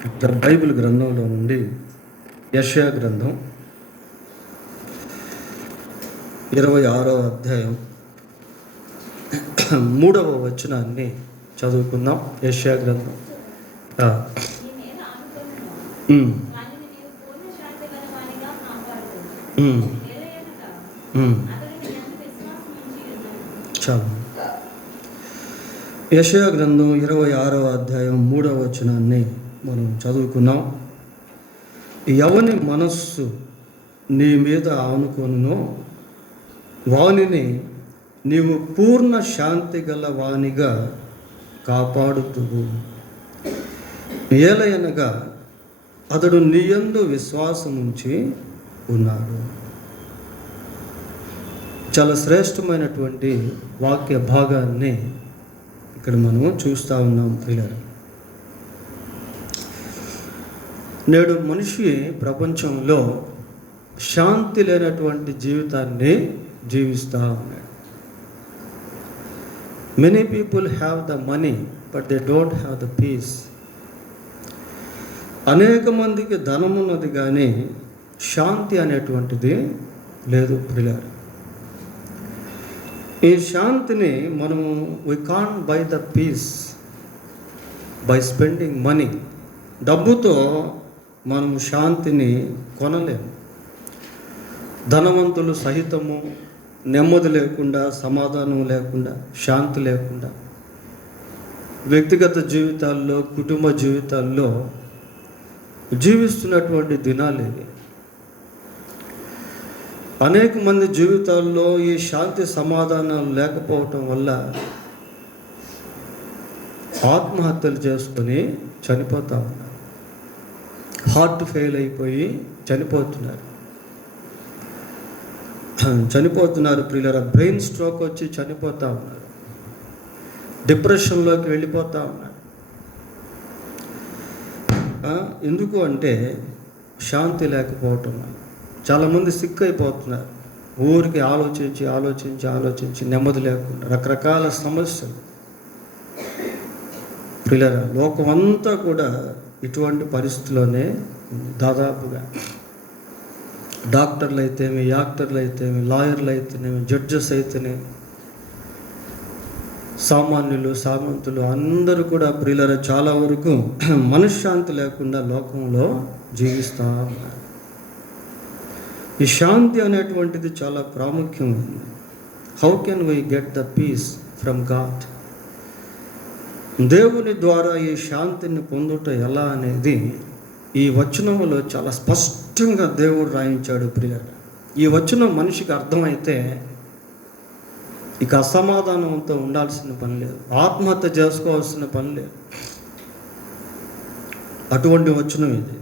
Bible గ్రంథంలో నుండి యెషయా గ్రంథం 26వ అధ్యాయం 3వ వచనాన్ని చదువుకుందాం. యెషయా గ్రంథం చాలు. యెషయా గ్రంథం 26వ అధ్యాయం 3వ వచనాన్ని మనం చదువుకున్నాం. ఎవని మనస్సు నీ మీద ఆనుకొనునో వానిని నీవు పూర్ణ శాంతి గల వానిగా కాపాడుతువు. ఏలయనగా అతడు నీయందు విశ్వాసముంచి ఉన్నాడు. చాలా శ్రేష్టమైనటువంటి వాక్య భాగాన్ని ఇక్కడ మనము చూస్తూ ఉన్నాం ప్రియులారా. నేడు మనిషి ప్రపంచంలో శాంతి లేనటువంటి జీవితాన్ని జీవిస్తూ ఉన్నాడు. Many people have the money but they don't have the peace. అనేక మందికి ధనం ఉన్నది కానీ శాంతి అనేటువంటిది లేదు ప్రియులారా. ఈ శాంతిని మనము we can't buy the peace by spending money. డబ్బుతో మనము శాంతిని కొనలేము. ధనవంతులు సహితము నెమ్మది లేకుండా, సమాధానం లేకుండా, శాంతి లేకుండా వ్యక్తిగత జీవితాల్లో, కుటుంబ జీవితాల్లో జీవిస్తున్నటువంటి దినాలు ఇవి. అనేక మంది జీవితాల్లో ఈ శాంతి సమాధానాలు లేకపోవటం వల్ల ఆత్మహత్యలు చేసుకొని చనిపోతూ ఉన్నారు. హార్ట్ ఫెయిల్ అయిపోయి చనిపోతున్నారు ప్రియులారా. బ్రెయిన్ స్ట్రోక్ వచ్చి చనిపోతూ ఉన్నారు. డిప్రెషన్లోకి వెళ్ళిపోతూ ఉన్నారు. ఎందుకు అంటే శాంతి లేకపోవటం. చాలామంది సిక్ అయిపోతున్నారు. ఊరికి ఆలోచించి నెమ్మది లేకుండా రకరకాల సమస్యలు. ప్రియులారా, లోకం అంతా కూడా ఇటువంటి పరిస్థితిలోనే దాదాపుగా డాక్టర్లు అయితేమి, యాక్టర్లు అయితేమి, లాయర్లు అయితేనేమి, జడ్జెస్ అయితేనే, సామాన్యులు, సామంతులు అందరూ కూడా ప్రియులారా చాలా వరకు మనశ్శాంతి లేకుండా లోకంలో జీవిస్తూ ఉన్నారు. ఈ శాంతి అనేటువంటిది చాలా ప్రాముఖ్యమైనది. How can we get the peace from God? దేవుని ద్వారా ఈ శాంతిని పొందుట ఎలా అనేది ఈ వచనంలో చాలా స్పష్టంగా దేవుడు రాయించాడు ప్రియులారా. ఈ వచనం మనిషికి అర్థమైతే ఇక అసమాధానంతో ఉండాల్సిన పని లేదు, ఆత్మహత్య చేసుకోవాల్సిన పని లేదు. అటువంటి వచనం ఇది.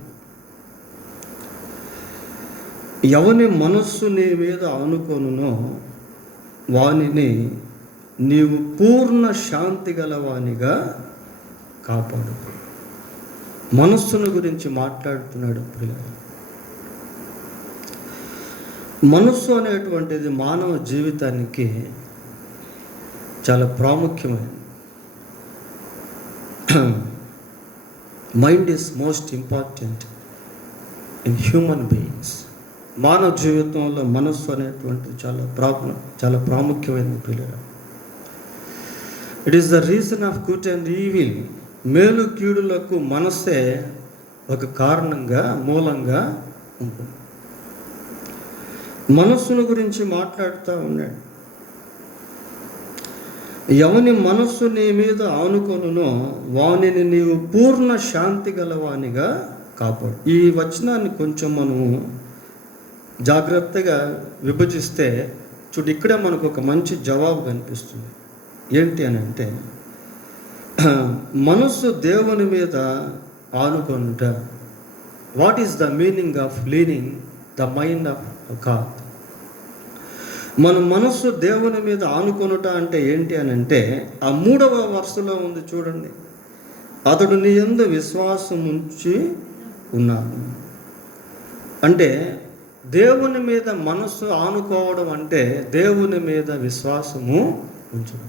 ఎవని మనస్సు నీ మీద ఆనుకొనునో వానిని నీవు పూర్ణ శాంతి గలవానిగా కాపాడు. మనస్సును గురించి మాట్లాడుతున్నాడు ప్రియులారా. మనస్సు అనేటువంటిది మానవ జీవితానికి చాలా ప్రాముఖ్యమైనది. Mind is most important in human beings. మానవ జీవితంలో మనస్సు అనేటువంటిది చాలా ప్రాముఖ్యమైనది ప్రియులారా. It is the reason of good and evil. మేలు కీడులకు మనస్సే ఒక కారణంగా, మూలంగా ఉంటుంది. మనస్సును గురించి మాట్లాడుతూ ఉన్నాడు. ఎవని మనస్సు నీ మీద ఆనుకొనునో వానిని నీవు పూర్ణ శాంతి గలవానిగా కాపాడు. ఈ వచనాన్ని కొంచెం మనము జాగ్రత్తగా విభజిస్తే చూడు, ఇక్కడే మనకు ఒక మంచి జవాబు కనిపిస్తుంది. ఏంటి అని అంటే, మనస్సు దేవుని మీద ఆనుకొనుట. What is the meaning of leaning the mind of God? మన మనస్సు దేవుని మీద ఆనుకొనుట అంటే ఏంటి అని అంటే, ఆ 3వ వరుసలో ఉంది చూడండి. అతడు నీ యందు విశ్వాసం ఉంచి ఉన్నాడు అంటే దేవుని మీద మనస్సు ఆనుకోవడం అంటే దేవుని మీద విశ్వాసము ఉంచడం.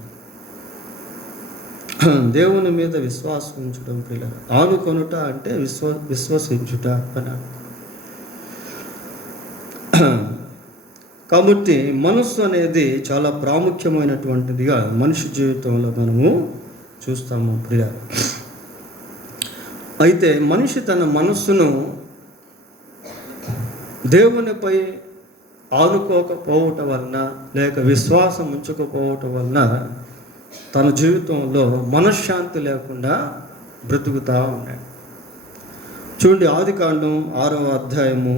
దేవుని మీద విశ్వాసం ఉంచడం ప్రియులారా. ఆనుకొనుట అంటే విశ్వసించుట అని. కాబట్టి మనస్సు అనేది చాలా ప్రాముఖ్యమైనటువంటిదిగా మనిషి జీవితంలో మనము చూస్తాము ప్రియులారా. అయితే మనిషి తన మనస్సును దేవునిపై ఆనుకోకపోవటం వలన, లేక విశ్వాసం ఉంచకపోవటం వలన తన జీవితంలో మనశ్శాంతి లేకుండా బ్రతుకుతూ ఉన్నాడు. చూడండి, ఆదికాండం 6వ అధ్యాయము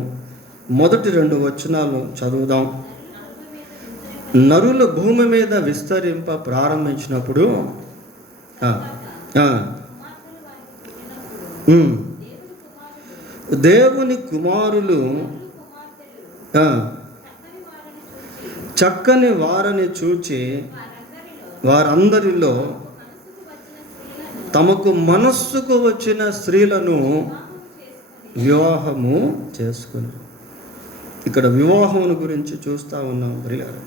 మొదటి 2 వచనాలు చదువుదాం. నరులు భూమి మీద విస్తరింప ప్రారంభించినప్పుడు దేవుని కుమారులు చక్కని వారిని చూచి వారందరిలో తమకు మనస్సుకు వచ్చిన స్త్రీలను వివాహము చేసుకుని. ఇక్కడ వివాహం గురించి చూస్తూ ఉన్నాం ప్రియులారా.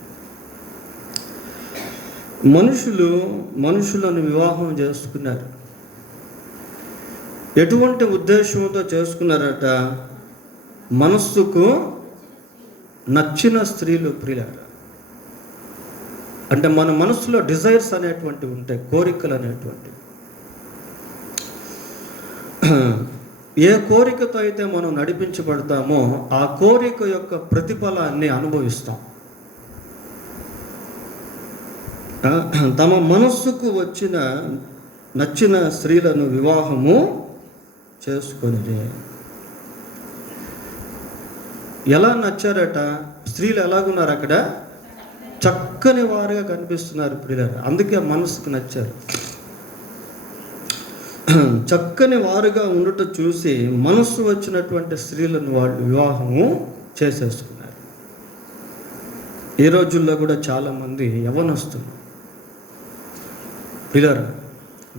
మనుషులను వివాహం చేసుకున్నారు. ఎటువంటి ఉద్దేశంతో చేసుకున్నారట? మనస్సుకు నచ్చిన స్త్రీలు ప్రియులారా. అంటే మన మనసులో డిజైర్స్ అనేటువంటివి ఉంటాయి, కోరికలు అనేటువంటివి. ఏ కోరికతో అయితే మనం నడిపించబడతామో ఆ కోరిక యొక్క ప్రతిఫలాన్ని అనుభవిస్తాం. తమ మనస్సుకు వచ్చిన నచ్చిన స్త్రీలను వివాహము చేసుకొని. ఎలా నచ్చారట? స్త్రీలు ఎలాగున్నారు అక్కడ? చక్కని వారుగా కనిపిస్తున్నారు ప్రియులారా. అందుకే మనసుకు నచ్చారు. చక్కని వారుగా ఉండట చూసి మనస్సు వచ్చినటువంటి స్త్రీలను వాళ్ళు వివాహము చేసేసుకున్నారు. ఈ రోజుల్లో కూడా చాలామంది యవ్వనస్తులు ప్రియులారా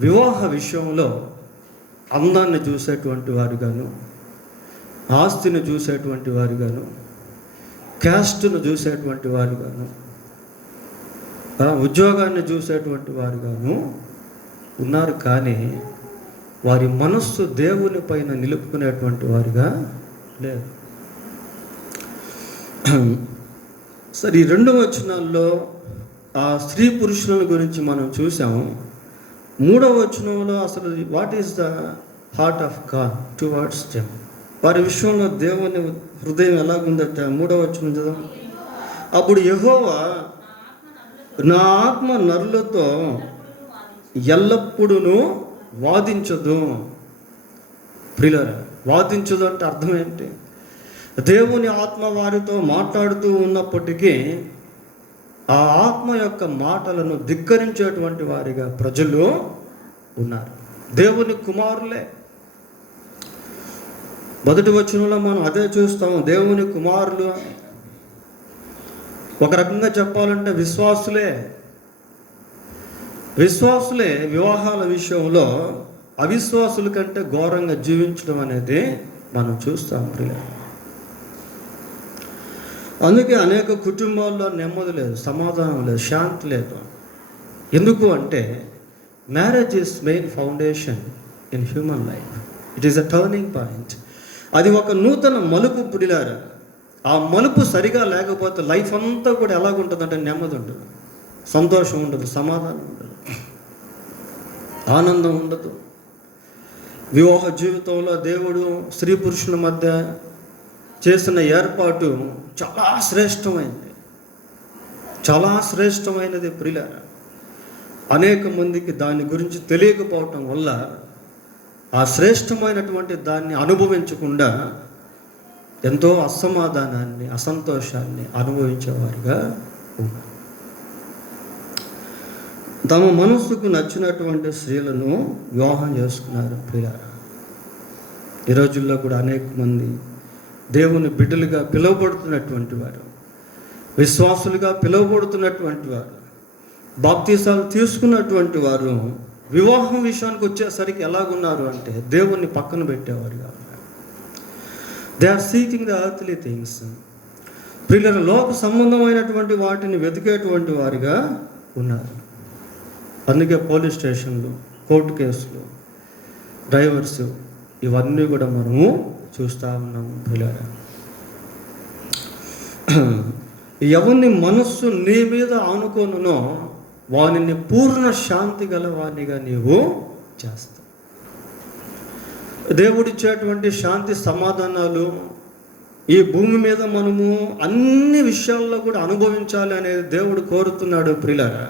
వివాహ విషయంలో అందాన్ని చూసేటువంటి వారుగాను, ఆస్తిని చూసేటువంటి వారుగాను, క్యాస్ట్ను చూసేటువంటి వారుగాను, ఉద్యోగాన్ని చూసేటువంటి వారుగాను ఉన్నారు. కానీ వారి మనస్సు దేవుని పైన నిలుపుకునేటువంటి వారుగా లేరు. సరే, ఈ 2 వచనాల్లో ఆ స్త్రీ పురుషుల గురించి మనం చూసాము. 3వ వచనంలో అసలు what is the heart of God towards them, వారి విషయంలో దేవుని హృదయం ఎలాగుందట? 3వ వచనం చదువు. అప్పుడు యెహోవా, నా ఆత్మ నరులతో ఎల్లప్పుడూ వాదించదు. ప్రియులారా, వాదించదు అంటే అర్థం ఏంటి? దేవుని ఆత్మ వారితో మాట్లాడుతూ ఉన్నప్పటికీ ఆ ఆత్మ యొక్క మాటలను ధిక్కరించేటువంటి వారిగా ప్రజలు ఉన్నారు. దేవుని కుమారులే. మొదటి వచనంలో మనం అదే చూస్తాము. దేవుని కుమారులు ఒక రకంగా చెప్పాలంటే విశ్వాసులే వివాహాల విషయంలో అవిశ్వాసుల కంటే ఘోరంగా జీవించడం అనేది మనం చూస్తాం ప్రియులారా. అందుకే అనేక కుటుంబాల్లో నెమ్మది లేదు, సమాధానం లేదు, శాంతి లేదు. ఎందుకు అంటే marriage is main foundation in human life. It is a turning point. అది ఒక నూతన మలుపు ప్రియులారా. ఆ మలుపు సరిగా లేకపోతే లైఫ్ అంతా కూడా ఎలాగుంటుందంటే నెమ్మది ఉండదు, సంతోషం ఉండదు, సమాధానం ఉండదు, ఆనందం ఉండదు. వివాహ జీవితంలో దేవుడు స్త్రీ పురుషుల మధ్య చేసిన ఏర్పాటు చాలా శ్రేష్టమైనది ప్రియులారా. అనేక మందికి దాని గురించి తెలియకపోవటం వల్ల ఆ శ్రేష్టమైనటువంటి దాన్ని అనుభవించకుండా ఎంతో అసమాధానాన్ని, అసంతోషాన్ని అనుభవించేవారుగా ఉన్నారు. తమ మనస్సుకు నచ్చినటువంటి స్త్రీలను వివాహం చేసుకున్నారు ప్రియులారా. ఈ రోజుల్లో కూడా అనేక మంది దేవుని బిడ్డలుగా పిలువబడుతున్నటువంటి వారు, విశ్వాసులుగా పిలువబడుతున్నటువంటి వారు, బాప్తీసాలు తీసుకున్నటువంటి వారు వివాహం విషయానికి వచ్చేసరికి ఎలాగున్నారు అంటే దేవుణ్ణి పక్కన పెట్టేవారుగా ఉన్నారు. They are seeking the earthly things. ప్రియులారా, లోక సంబంధమైనటువంటి వాటిని వెతికేటువంటి వారుగా ఉన్నారు. అందుకే పోలీస్ స్టేషన్లు, కోర్టు కేసులు, డ్రైవర్స్, ఇవన్నీ కూడా మనము చూస్తూ ఉన్నాము పిల్లరా. ఎవరిని మనస్సు నీ మీద ఆనుకోనునో వానిని పూర్ణ శాంతి గల వానిగా నీవు చేస్తావు. దేవుడిచ్చేటువంటి శాంతి సమాధానాలు ఈ భూమి మీద మనము అన్ని విషయాల్లో కూడా అనుభవించాలి అనేది దేవుడు కోరుతున్నాడు ప్రియులారా.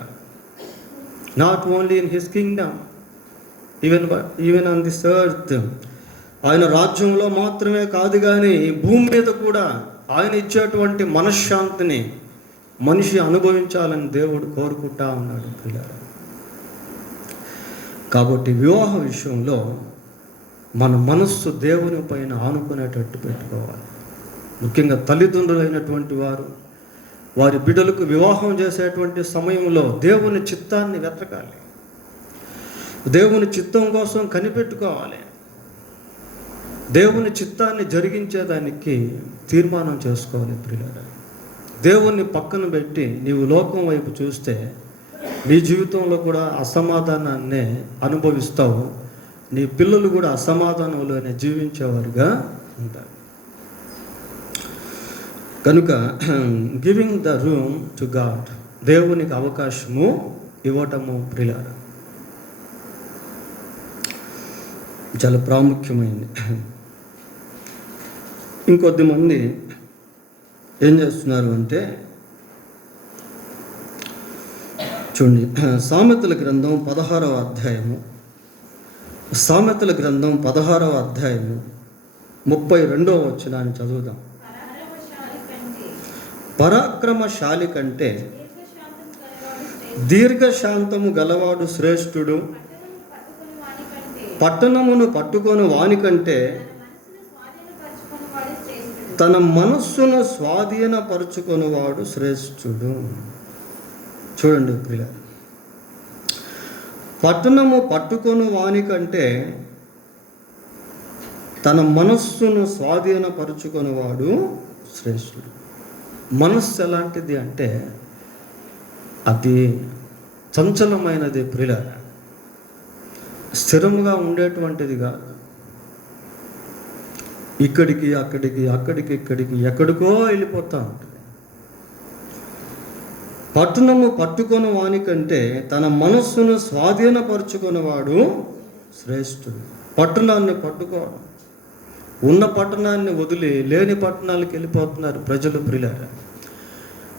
Not only in his Kingdom, even on this earth. ఆయన రాజ్యంలో మాత్రమే కాదు, కానీ భూమి మీద కూడా ఆయన ఇచ్చేటువంటి మనశ్శాంతిని మనిషి అనుభవించాలని దేవుడు కోరుకుంటా ఉన్నాడు పిల్లలు. కాబట్టి వివాహ విషయంలో మన మనస్సు దేవుని పైన ఆనుకునేటట్టు పెట్టుకోవాలి. ముఖ్యంగా తల్లిదండ్రులైనటువంటి వారు వారి బిడ్డలకు వివాహం చేసేటువంటి సమయంలో దేవుని చిత్తాన్ని వెతకాలి, దేవుని చిత్తం కోసం కనిపెట్టుకోవాలి, దేవుని చిత్తాన్ని జరిగించేదానికి తీర్మానం చేసుకోవాలి ప్రియులారా. దేవుణ్ణి పక్కన పెట్టి నీవు లోకం వైపు చూస్తే నీ జీవితంలో కూడా అసమాధానాన్నే అనుభవిస్తావు, నీ పిల్లలు కూడా అసమాధానంలోనే జీవించేవారుగా ఉంటారు. కనుక giving the room to God, దేవునికి అవకాశము ఇవ్వటము ప్రియులారా చాలా ప్రాముఖ్యమైనది. ఇంకొద్ది మంది ఏం చేస్తున్నారు అంటే చూడండి, సామెతల గ్రంథం 16వ అధ్యాయము, సామెతల గ్రంథం 16వ అధ్యాయము 32వ వచనాన్ని చదువుదాం. పరాక్రమశాలి కంటే దీర్ఘశాంతము గలవాడు శ్రేష్ఠుడు, పట్టణమును పట్టుకొని వాని కంటే తన మనస్సును స్వాధీనపరుచుకొనివాడు శ్రేష్ఠుడు. చూడండి ప్రియ, పట్టణము పట్టుకొని వాని కంటే తన మనస్సును స్వాధీనపరుచుకొనివాడు శ్రేష్ఠుడు. మనస్సు ఎలాంటిది అంటే అది చంచలమైనది ప్రియ, స్థిరముగా ఉండేటువంటిది కాదు. ఇక్కడికి అక్కడికి, అక్కడికి ఇక్కడికి, ఎక్కడికో వెళ్ళిపోతూ ఉంటుంది. పట్టణము పట్టుకొని వానికంటే తన మనస్సును స్వాధీనపరుచుకునేవాడు శ్రేష్ఠుడు. పట్టణాన్ని పట్టుకోవడం, ఉన్న పట్టణాన్ని వదిలి లేని పట్టణాలకు వెళ్ళిపోతున్నారు ప్రజలు ప్రియులారా.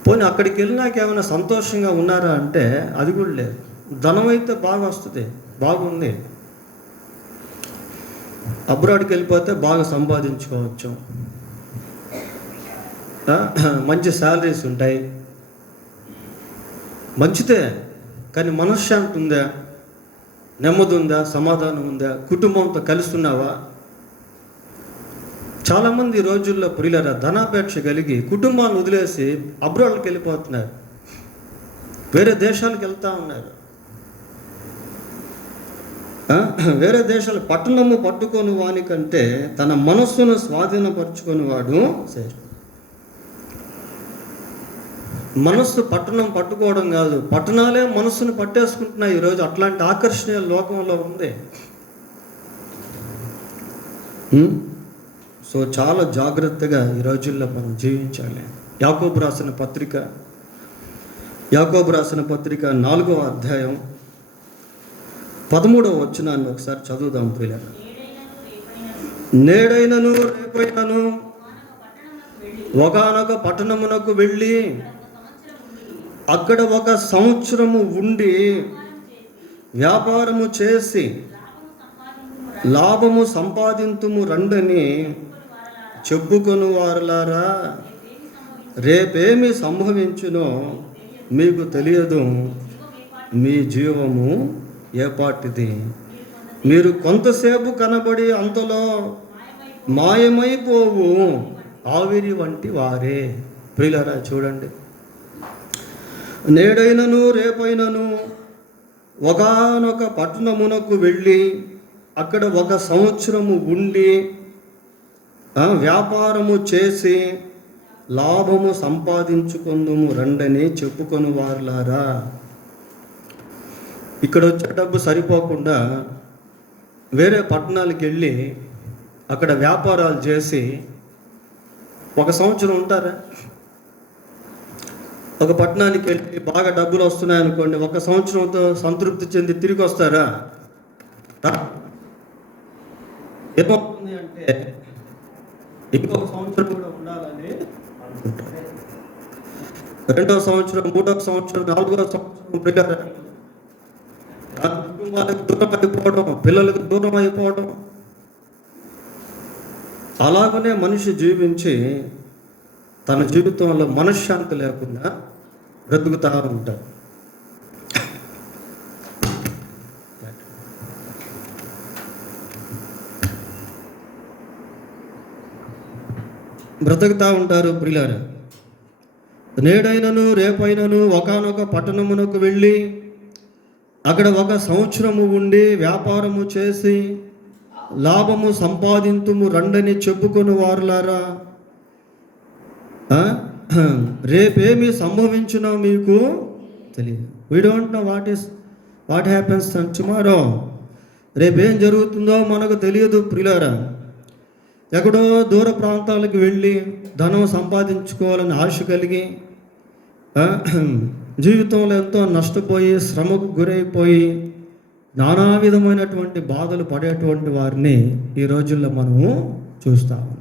పోనీ అక్కడికి వెళ్ళినాక ఏమైనా సంతోషంగా ఉన్నారా అంటే అది కూడా లేదు. ధనం అయితే బాగా వస్తుంది, బాగుంది, అబ్రాడ్కి వెళ్ళిపోతే బాగా సంపాదించుకోవచ్చు, మంచి శాలరీస్ ఉంటాయి, మంచిదే. కానీ మనశ్శాంతి ఉందా, నెమ్మది ఉందా, సమాధానం ఉందా, కుటుంబంతో కలుస్తున్నావా? చాలామంది ఈ రోజుల్లో ప్రియులారా ధనాపేక్ష కలిగి కుటుంబాన్ని వదిలేసి అబ్రాడ్కి వెళ్ళిపోతున్నారు, వేరే దేశాలకు వెళ్తూ ఉన్నారు. వేరే దేశాలు పట్టణము పట్టుకొని వానికంటే తన మనస్సును స్వాధీనపరుచుకొని వాడు మనస్సు పట్టణం పట్టుకోవడం కాదు, పట్టణాలే మనస్సును పట్టేసుకుంటున్నాయి ఈరోజు. అట్లాంటి ఆకర్షణీయ లోకంలో ఉంది. సో చాలా జాగ్రత్తగా ఈ రోజుల్లో మనం జీవించాలి. యాకోబు రాసిన పత్రిక 4వ అధ్యాయం 13వ వచనాన్ని ఒకసారి చదువుదాం ప్రియులారా. నేడైనను రేపైనను ఒకానొక పట్టణమునకు వెళ్ళి అక్కడ 1 సంవత్సరము ఉండి వ్యాపారము చేసి లాభము సంపాదింతుము రండని చెప్పుకొని వారులారా, రేపేమి సంభవించునో మీకు తెలియదు, మీ జీవము ఏపాటిది. మీరు కొంతసేపు కనబడి అంతలో మాయమైపోవు ఆవిరి వంటి వారే. ప్రియులారా చూడండి, నేడైనను రేపైనను ఒకానొక పట్టణమునకు వెళ్ళి అక్కడ 1 సంవత్సరము ఉండి వ్యాపారము చేసి లాభము సంపాదించుకుందుము రండని చెప్పుకొని వారులారా. ఇక్కడ వచ్చే డబ్బు సరిపోకుండా వేరే పట్టణాలకు వెళ్ళి అక్కడ వ్యాపారాలు చేసి 1 సంవత్సరం ఉంటారా? ఒక పట్టణానికి వెళ్ళి బాగా డబ్బులు వస్తున్నాయి అనుకోండి, 1 సంవత్సరంతో సంతృప్తి చెంది తిరిగి వస్తారా? ఏమవుతుంది అంటే ఇంకొక సంవత్సరం కూడా ఉండాలని అనుకుంటారు. 2వ సంవత్సరం, 3వ సంవత్సరం, 4వ సంవత్సరం పిల్లలు కుటుంబాలకు దూరం అయిపోవడం, పిల్లలకు దూరం అయిపోవడం. అలాగనే మనిషి జీవించి తన జీవితంలో మనశ్శాంతి లేకుండా బ్రతుకుతా ఉంటాడు. బ్రతుకుతా ఉంటారు ప్రియులారా. నేడైనను రేపైనను ఒకానొక పట్టణమునకు వెళ్ళి అక్కడ 1 సంవత్సరము ఉండి వ్యాపారము చేసి లాభము సంపాదింతుము రండని చెప్పుకొని వారులారా, రేపేమి సంభవించునో మీకు తెలియదు. We don't know what happens tomorrow. రేపేం జరుగుతుందో మనకు తెలియదు ప్రియులారా. ఎక్కడో దూర ప్రాంతాలకు వెళ్ళి ధనం సంపాదించుకోవాలని ఆశ కలిగి జీవితంలో ఎంతో నష్టపోయి శ్రమకు గురైపోయి నానా విధమైనటువంటి బాధలు పడేటువంటి వారిని ఈ రోజుల్లో మనము చూస్తాము.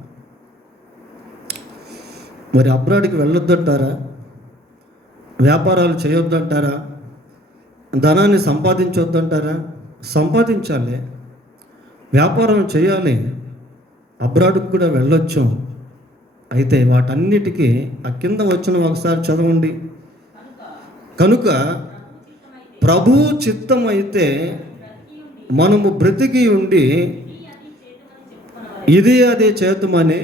మరి అబ్రాడ్కి వెళ్ళొద్దంటారా? వ్యాపారాలు చేయొద్దంటారా? ధనాన్ని సంపాదించొద్దంటారా? సంపాదించాలి, వ్యాపారం చేయాలి, అబ్రాడ్కి కూడా వెళ్ళొచ్చు. అయితే వాటన్నిటికీ ఆ కింద వచ్చిన ఒకసారి చదవండి. కనుక ప్రభు చిత్తం అయితే మనము బ్రతికి ఉండి ఇది అది చేతుమని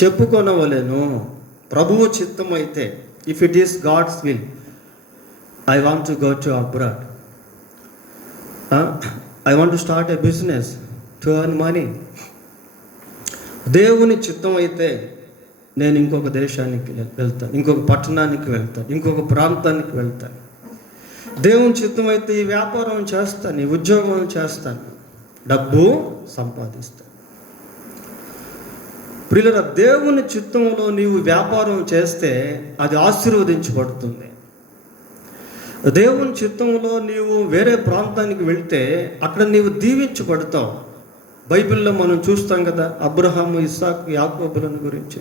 చెప్పుకొనవలెను. ప్రభువు చిత్తం అయితే, if it is God's will, I want to go to abroad, I want to start a business to earn money. దేవుని చిత్తం అయితే నేను ఇంకొక దేశానికి వెళ్తాను, ఇంకొక పట్టణానికి వెళ్తాను, ఇంకొక ప్రాంతానికి వెళ్తాను. దేవుని చిత్తం అయితే ఈ వ్యాపారం చేస్తాను, ఈ ఉద్యోగం చేస్తాను, డబ్బు సంపాదిస్తాను. ప్రియులారా, దేవుని చిత్తంలో నీవు వ్యాపారం చేస్తే అది ఆశీర్వదించబడుతుంది. దేవుని చిత్తంలో నీవు వేరే ప్రాంతానికి వెళ్తే అక్కడ నీవు దీవించబడతావు. బైబిల్లో మనం చూస్తాం కదా, అబ్రహాము, ఇస్సాకు, యాకోబులను గురించి.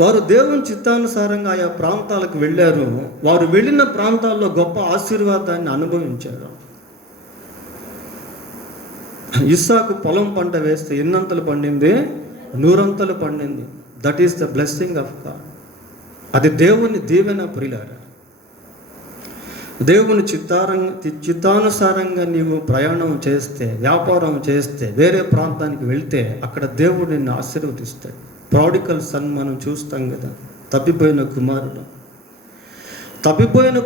వారు దేవుని చిత్తానుసారంగా ఆయా ప్రాంతాలకు వెళ్ళారు. వారు వెళ్ళిన ప్రాంతాల్లో గొప్ప ఆశీర్వాదాన్ని అనుభవించారు. ఇస్సాకు పొలం పంట వేస్తే ఎన్నంతలు పండింది? 100 పండింది. That is the blessing of God. అది దేవుని దీవెన ప్రియులారా. దేవుని చిత్తానుసారంగా నీవు ప్రయాణం చేస్తే, వ్యాపారం చేస్తే, వేరే ప్రాంతానికి వెళ్తే అక్కడ దేవుడు నిన్ను ఆశీర్వదిస్తాడు. ప్రాడికల్ సన్ మనం చూస్తాం కదా, తప్పిపోయిన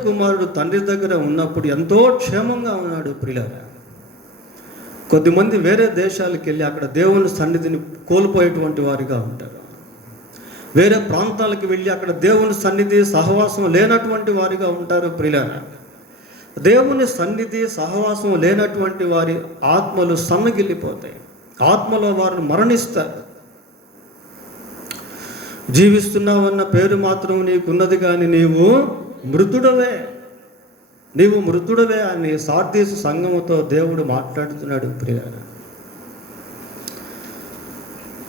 కుమారుడు తండ్రి దగ్గర ఉన్నప్పుడు ఎంతో క్షేమంగా ఉన్నాడు ప్రియులారా. కొద్దిమంది వేరే దేశాలకు వెళ్ళి అక్కడ దేవుని సన్నిధిని కోల్పోయేటువంటి వారిగా ఉంటారు. వేరే ప్రాంతాలకు వెళ్ళి అక్కడ దేవుని సన్నిధి సహవాసం లేనటువంటి వారిగా ఉంటారు ప్రియులారా. దేవుని సన్నిధి సహవాసం లేనటువంటి వారి ఆత్మలు సన్నగిల్లిపోతాయి. ఆత్మలో వారిని మరణిస్తారు. జీవిస్తున్నావన్న పేరు మాత్రం నీకున్నది, కానీ నీవు మృతుడవే అని సార్దీసు సంఘముతో దేవుడు మాట్లాడుతున్నాడు ప్రియులారా.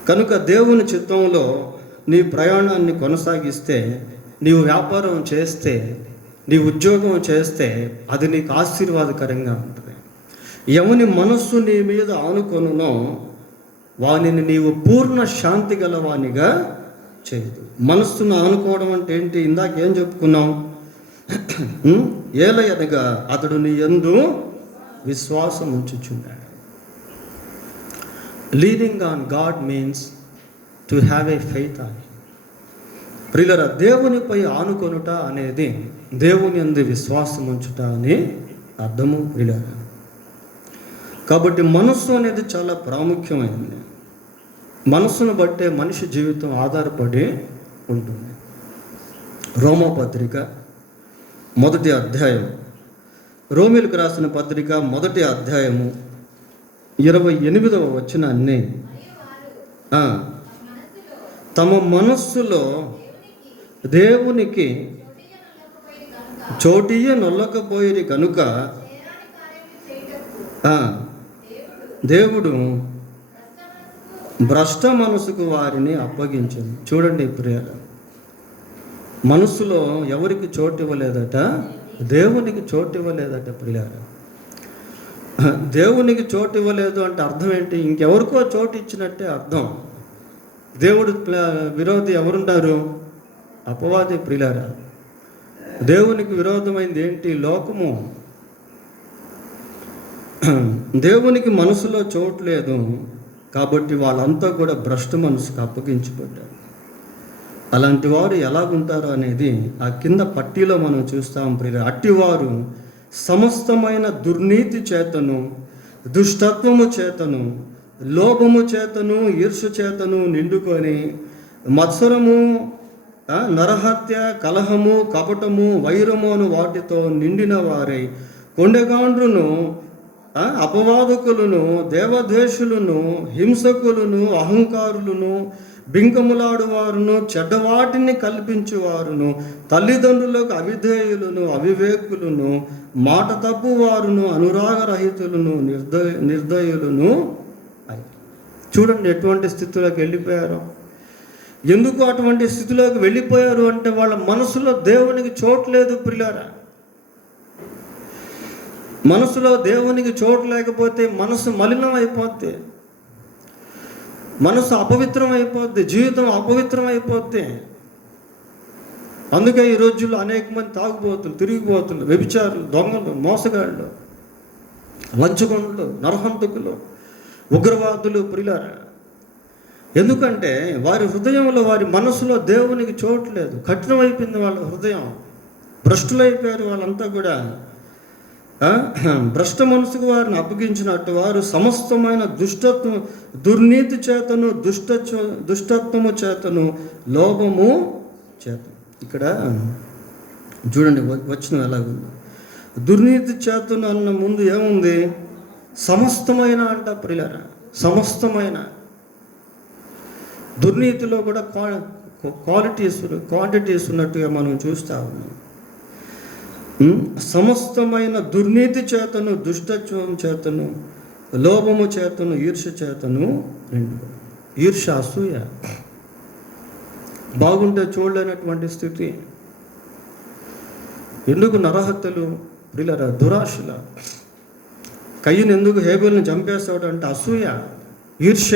కనుక దేవుని చిత్తంలో నీ ప్రయాణాన్ని కొనసాగిస్తే, నీవు వ్యాపారం చేస్తే, నీ ఉద్యోగం చేస్తే అది నీకు ఆశీర్వాదకరంగా ఉంటుంది. ఎవని మనస్సు నీ మీద ఆనుకొనునో వానిని నీవు పూర్ణ శాంతి గలవానిగా చేయదు. మనస్సును ఆనుకోవడం అంటే ఏంటి? ఇందాక ఏం చెప్పుకున్నాం? ఏలయనగా అతడు నీ యందు విశ్వాసం ఉంచుచున్నాడు. Leaning on God means to have a faith on. ప్రియులారా, దేవునిపై ఆనుకొనుట అనేది దేవుని యందు విశ్వాసం ఉంచుట అని అర్థము ప్రియులారా. కాబట్టి మనస్సు అనేది చాలా ప్రాముఖ్యమైనది. మనస్సును బట్టే మనిషి జీవితం ఆధారపడి ఉంటుంది. రోమపత్రిక 1వ అధ్యాయం, రోమీలకు రాసిన పత్రిక 1వ అధ్యాయము 28వ వచనాన్ని, తమ మనస్సులో దేవునికి చోటియ నొల్లకపోయిరి కనుక దేవుడు భ్రష్ట మనసుకు వారిని అప్పగించింది. చూడండి ప్రియుల, మనసులో ఎవరికి చోటు ఇవ్వలేదట? దేవునికి చోటు ఇవ్వలేదట ప్రియుల. దేవునికి చోటు ఇవ్వలేదు అంటే అర్థం ఏంటి? ఇంకెవరికో చోటు ఇచ్చినట్టే అర్థం. దేవుడు విరోధి ఎవరున్నారు? అపవాది ప్రియులారా. దేవునికి విరోధమైంది ఏంటి? లోకము. దేవునికి మనసులో చోటు లేదు కాబట్టి వాళ్ళంతా కూడా భ్రష్ట మనసుకు అప్పగించబడ్డారు. అలాంటి వారు ఎలాగుంటారో అనేది ఆ కింద పట్టీలో మనం చూస్తాం ప్రియుల. అట్టివారు సమస్తమైన దుర్నీతి చేతను, దుష్టత్వము చేతను, లోభము చేతను, ఈర్ష చేతను నిండుకొని మత్సరము, నరహత్య, కలహము, కపటము, వైరము అను వాటితో నిండిన వారై కొండగాండ్రును, అపవాదకులను, దేవద్వేషులను, హింసకులను, అహంకారులను, బింకములాడువారును, చెడ్డవాటిని కల్పించువారును, తల్లిదండ్రులకు అవిధేయులను, అవివేకులను, మాట తప్పువారును, అనురాగరహితులను, నిర్దయులను. చూడండి ఎటువంటి స్థితిలోకి వెళ్ళిపోయారు. ఎందుకు అటువంటి స్థితిలోకి వెళ్ళిపోయారు అంటే వాళ్ళ మనసులో దేవునికి చోటు లేదు ప్రియులారా. మనసులో దేవునికి చోటు లేకపోతే మనసు మలినం అయిపోద్ది, మనసు అపవిత్రం అయిపోద్ది, జీవితం అపవిత్రం అయిపోద్ది. అందుకే ఈ రోజుల్లో అనేక మంది తాగుబోతులు, తిరిగిపోతులు, వ్యభిచారులు, దొంగలు, మోసగాళ్ళు, లంచగొండలు, నరహంతకులు, ఉగ్రవాదులు ప్రియులారా. ఎందుకంటే వారి హృదయంలో, వారి మనసులో దేవునికి చోటు లేదు. కఠినమైపోయింది వాళ్ళ హృదయం. భ్రష్టులైపోయారు వాళ్ళంతా కూడా. భ్రష్ట మనసుకు వారిని అప్పగించినట్టు వారు సమస్తమైన దుర్నీతి చేతను, దుష్టత్వము చేతను, లోభము చేతను. ఇక్కడ చూడండి వచనం ఎలాగుంది. దుర్నీతి చేతను అన్న ముందు ఏముంది? సమస్తమైన అంట ప్రియులారా. సమస్తమైన. దుర్నీతిలో కూడా క్వాంటిటీస్ ఉన్నట్టుగా మనం చూస్తా ఉన్నాం. సమస్తమైన దుర్నీతి చేతను, దుష్టత్వం చేతను, లోభము చేతను, ఈర్ష చేతను నిండు. ఈర్ష, అసూయ, బాగుంటే చూడలేనటువంటి స్థితి. ఎందుకు నరహత్యలు ప్రియులారా? దురాశల. కయ్యను ఎందుకు హేబెలుని చంపేస్తాడు అంటే అసూయ, ఈర్ష,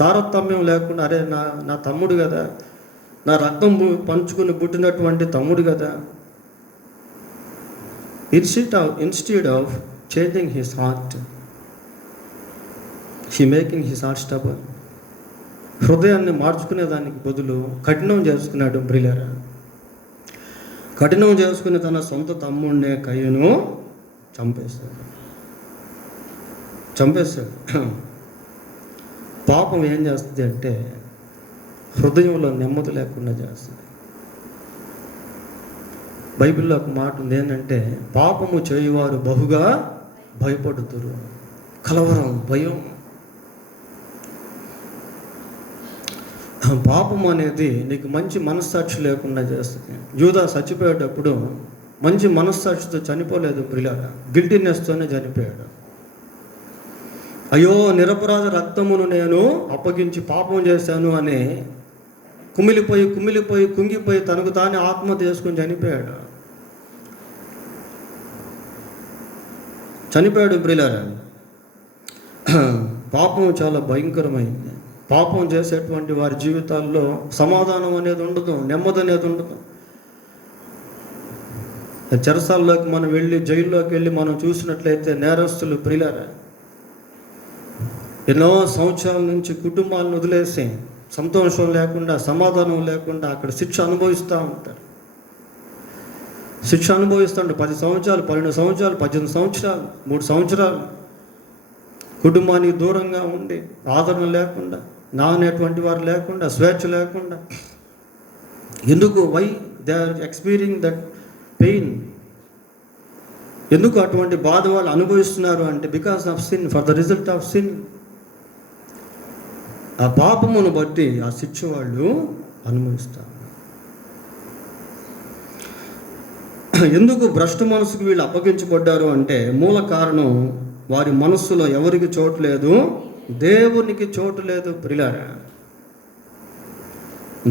తారతమ్యం లేకుండా, అరే నా తమ్ముడు కదా, నా రక్తం పంచుకుని పుట్టినటువంటి తమ్ముడు కదా. Instead of changing his heart, he making his heart stubborn. హృదయాన్ని మార్చుకునేదానికి బదులు కఠినం చేసుకున్నాడు ప్రియులారా. కఠినం చేసుకుని తన సొంత తమ్ముడినే కయ్యను చంపేశాడు. పాపం ఏం చేస్తుంది అంటే హృదయంలో నెమ్మది లేకుండా చేస్తుంది. బైబిల్లో ఒక మాట ఉంది ఏంటంటే, పాపము చేయువారు బహుగా భయపడుతురు. కలవరం, భయం. పాపం అనేది నీకు మంచి మనస్సాక్షి లేకుండా చేస్తుంది. యూదా చచ్చిపోయేటప్పుడు మంచి మనస్సాక్షితో చనిపోలేదు ప్రియులారా, గిల్టీనెస్తోనే చనిపోయాడు. అయ్యో నిరపరాధ రక్తమును నేను అప్పగించి పాపం చేశాను అని కుమిలిపోయి కుంగిపోయి తనకు తానే ఆత్మహత్య చేసుకుని చనిపోయాడు ప్రియులారా. పాపం చాలా భయంకరమైంది. పాపం చేసేటువంటి వారి జీవితాల్లో సమాధానం అనేది ఉండదు, నెమ్మది అనేది ఉండదు. చెరసాల్లోకి మనం వెళ్ళి, జైల్లోకి వెళ్ళి మనం చూసినట్లయితే నేరస్తులు ప్రియులారా ఎన్నో సంవత్సరాల నుంచి కుటుంబాలను వదిలేసి సంతోషం లేకుండా, సమాధానం లేకుండా అక్కడ శిక్ష అనుభవిస్తూ ఉంటారు. 10 సంవత్సరాలు, 12 సంవత్సరాలు, 18 సంవత్సరాలు, 3 సంవత్సరాలు కుటుంబానికి దూరంగా ఉండి, ఆదరణ లేకుండా, నా అనేటువంటి వారు లేకుండా, స్వేచ్ఛ లేకుండా ఎందుకు? Why they are experiencing that pain? ఎందుకు అటువంటి బాధ వాళ్ళు అనుభవిస్తున్నారు అంటే because of sin, for the result of sin. ఆ పాపమును బట్టి ఆ శిక్ష వాళ్ళు అనుభవిస్తారు. ఎందుకు భ్రష్టు మనసుకు వీళ్ళు అప్పగించబడ్డారు అంటే మూల కారణం వారి మనస్సులో ఎవరికి చోటు లేదు? దేవునికి చోటు లేదు ప్రియులారా,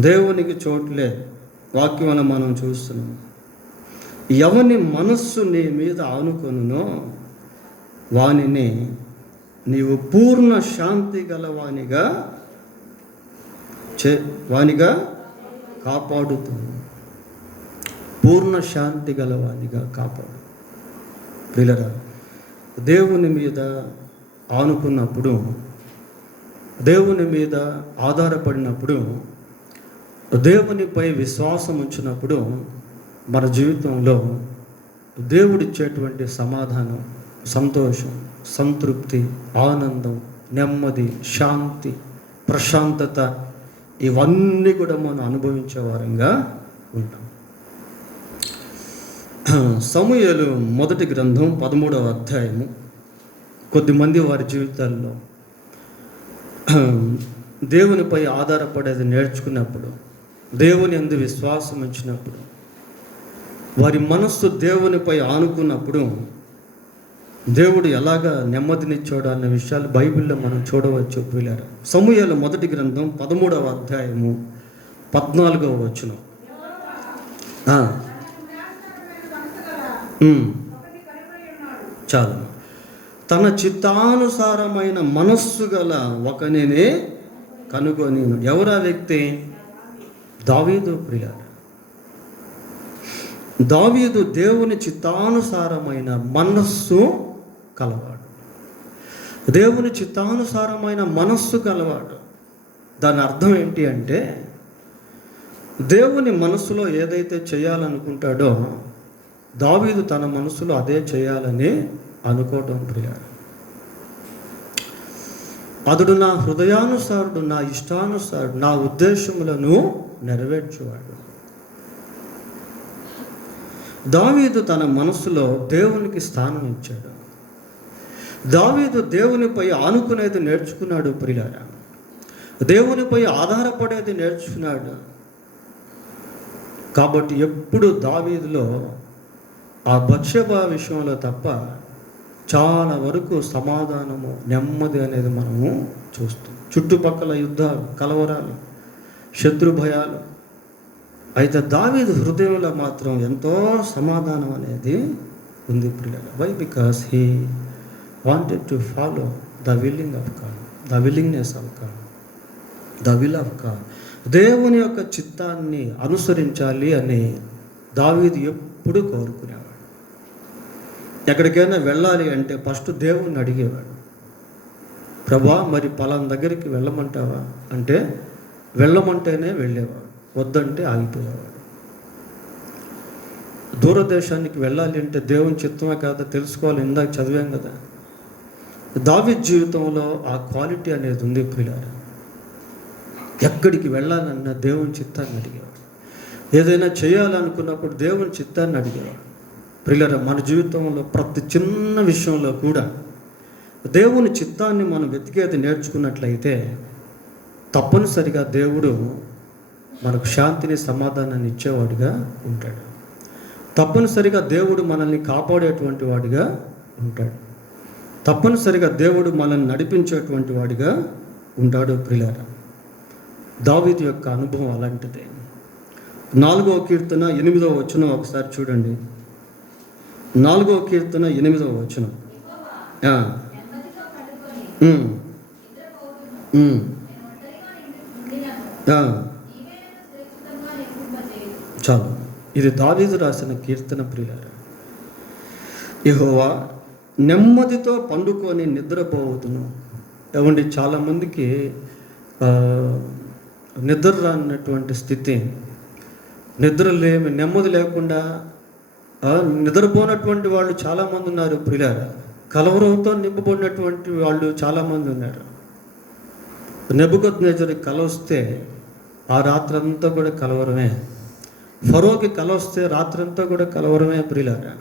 దేవునికి చోటు లేదు. వాక్యం మనం చూస్తున్నాం. ఎవని మనస్సు నీ మీద ఆనుకొనునో వానిని నీవు పూర్ణ శాంతి గల వానిగా కాపాడుతుంది. పూర్ణ శాంతి గలవానిగా కాపాడు. ప్రియులారా, దేవుని మీద ఆనుకున్నప్పుడు, దేవుని మీద ఆధారపడినప్పుడు, దేవునిపై విశ్వాసం ఉంచినప్పుడు మన జీవితంలో దేవుడిచ్చేటువంటి సమాధానం, సంతోషం, సంతృప్తి, ఆనందం, నెమ్మది, శాంతి, ప్రశాంతత ఇవన్నీ కూడా మనం అనుభవించే వారంగా ఉంటాం. సమూయేలు మొదటి గ్రంథం 13వ అధ్యాయము. కొద్దిమంది వారి జీవితాల్లో దేవునిపై ఆధారపడేది నేర్చుకున్నప్పుడు, దేవుని యందు విశ్వాసం ఉంచినప్పుడు, వారి మనస్సు దేవునిపై ఆనుకున్నప్పుడు దేవుడు ఎలాగా నెమ్మదినిచ్చాడు అన్న విషయాలు బైబిల్లో మనం చూడవచ్చు ప్రియులారా. సమూయేలు మొదటి గ్రంథం 13వ అధ్యాయము 14వ వచనం. చాలు. తన చిత్తానుసారమైన మనస్సు గల ఒకనినే కనుగొని. ఎవరా వ్యక్తి? దావీదు ప్రియులారా. దావీదు దేవుని చిత్తానుసారమైన మనస్సు కలవాడు. దేవుని చిత్తానుసారమైన మనస్సు కలవాడు. దాని అర్థం ఏంటి అంటే, దేవుని మనస్సులో ఏదైతే చేయాలనుకుంటాడో దావీదు తన మనసులో అదే చేయాలని అనుకోవడం ప్రియులారా. అతడు నా హృదయానుసారుడు, నా ఇష్టానుసారుడు, నా ఉద్దేశములను నెరవేర్చువాడు. దావీదు తన మనసులో దేవునికి స్థానం ఇచ్చాడు. దావీదు దేవునిపై ఆనుకునేది నేర్చుకున్నాడు ప్రియులారా. దేవునిపై ఆధారపడేది నేర్చుకున్నాడు. కాబట్టి ఎప్పుడు దావీదులో ఆ బత్షెబా విషయంలో తప్ప చాలా వరకు సమాధానము, నెమ్మది అనేది మనము చూస్తాం. చుట్టుపక్కల యుద్ధాలు, కలవరాలు, శత్రు భయాలు. అయితే దావీదు హృదయంలో మాత్రం ఎంతో సమాధానం అనేది ఉంది ప్రియులారా. Why? Because he wanted to follow the willing of God, the willingness of God, the will of God. దేవుని యొక్క చిత్తాన్ని అనుసరించాలి అని దావీదు ఎప్పుడు కోరుకునేవాడు. ఎక్కడికైనా వెళ్ళాలి అంటే ఫస్ట్ దేవుణ్ణి అడిగేవాడు. ప్రభా, మరి పలానా దగ్గరికి వెళ్ళమంటావా అంటే వెళ్ళమంటేనే వెళ్ళేవాడు, వద్దంటే ఆగిపోయేవాడు. దూరదేశానికి వెళ్ళాలి అంటే దేవుని చిత్తమే కాదా తెలుసుకోవాలి. ఇందాక చదివాం కదా. దావీదు జీవితంలో ఆ క్వాలిటీ అనేది ఉంది ప్రియులారా. ఎక్కడికి వెళ్ళాలన్నా దేవుని చిత్తాన్ని అడిగేవాడు. ఏదైనా చేయాలనుకున్నప్పుడు దేవుని చిత్తాన్ని అడిగేవాడు. ప్రియులారా, మన జీవితంలో ప్రతి చిన్న విషయంలో కూడా దేవుని చిత్తాన్ని మనం వెతికేది నేర్చుకున్నట్లయితే తప్పనిసరిగా దేవుడు మనకు శాంతిని, సమాధానాన్ని ఇచ్చేవాడిగా ఉంటాడు. తప్పనిసరిగా దేవుడు మనల్ని కాపాడేటువంటి వాడిగా ఉంటాడు. తప్పనిసరిగా దేవుడు మనల్ని నడిపించేటువంటి వాడిగా ఉంటాడు ప్రియులారా. దావీదు యొక్క అనుభవం అలాంటిదే. 4వ కీర్తన 8వ వచనం ఒకసారి చూడండి. 4వ కీర్తన 8వ వచనం. చాలు. ఇది దావీదు రాసిన కీర్తన ప్రియులారా. యెహోవా నెమ్మదితో పండుకొని నిద్రపోవదును. ఏమండి, చాలామందికి నిద్ర రానటువంటి స్థితి, నెమ్మది లేకుండా నిద్రపోనటువంటి వాళ్ళు చాలామంది ఉన్నారు ప్రియులారా. కలవరంతో నింపబడినటువంటి వాళ్ళు చాలామంది ఉన్నారు. నెబుకద్నెజరు కల వస్తే ఆ రాత్రంతా కూడా కలవరమే. ఫరోకి కల వస్తే రాత్రంతా కూడా కలవరమే ప్రియులారా.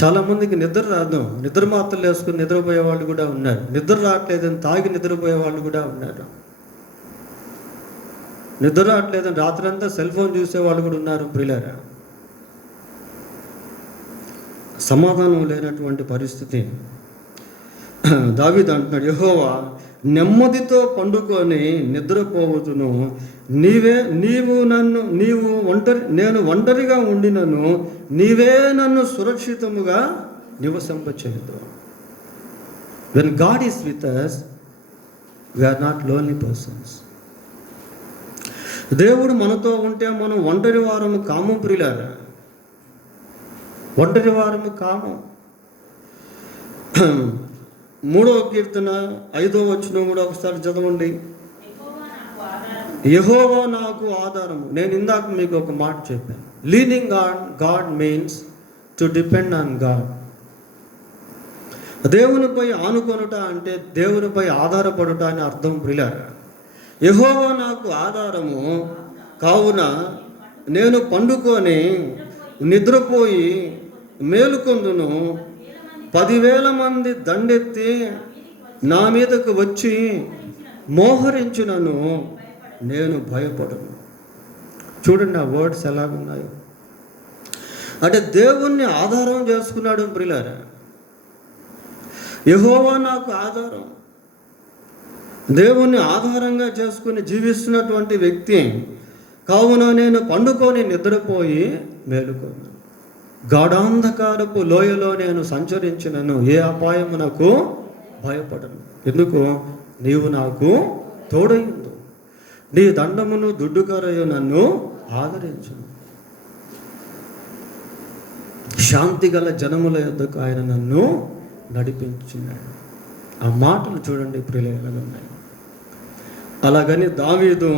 చాలామందికి నిద్ర రాదు, నిద్ర మాత్రలు వేసుకుని నిద్రపోయే వాళ్ళు కూడా ఉన్నారు. నిద్ర రావట్లేదని తాగి నిద్రపోయే వాళ్ళు కూడా ఉన్నారు. నిద్ర రావట్లేదని రాత్రంతా సెల్ ఫోన్ చూసే వాళ్ళు కూడా ఉన్నారు ప్రియులారా. సమాధానం లేనటువంటి పరిస్థితి. దావీదు అంటున్నాడు, యెహోవా నెమ్మదితో పండుకొని నిద్రపోవదును, నేను ఒంటరిగా ఉండినను నీవే నన్ను సురక్షితముగా నివసింపచేయదు. When God is with us, we are not lonely persons. దేవుడు మనతో ఉంటే మనం ఒంటరి వారము కాము ప్రియులారా, ఒంటరి వారము కాము. 3వ కీర్తన 5వ వచనం కూడా ఒకసారి చదవండి. యెహోవా నాకు ఆధారము. నేను ఇందాక మీకు ఒక మాట చెప్పాను, leaning on God means to depend on God. దేవునిపై ఆనుకొనుట అంటే దేవునిపై ఆధారపడుట అని అర్థం ప్రియులారా. యెహోవా నాకు ఆధారము కావున నేను పండుకొని నిద్రపోయి మేలుకొందును. 10,000 మంది దండెత్తి నా మీదకు వచ్చి మోహరించునను నేను భయపడను. చూడండి ఆ వర్డ్స్ ఎలాగున్నాయో. అంటే దేవుణ్ణి ఆధారం చేసుకున్నాడు ప్రియులారా. యెహోవా నాకు ఆధారం. దేవుణ్ణి ఆధారంగా చేసుకుని జీవిస్తున్నటువంటి వ్యక్తి కావున నేను పండుకొని నిద్రపోయి మేలుకొన్నాను. గాఢాంధకారపు లోయలో నేను సంచరించినను ఏ అపాయము నాకు భయపడను. ఎందుకు? నీవు నాకు తోడైందు, నీ దండమును దుడ్డుకరయు నన్ను ఆదరించును. శాంతి గల జనముల యొద్దకు ఆయన నన్ను నడిపించున్నాడు. ఆ మాటలు చూడండి ప్రియులు ఎలాగున్నాయి. అలాగని దావీదు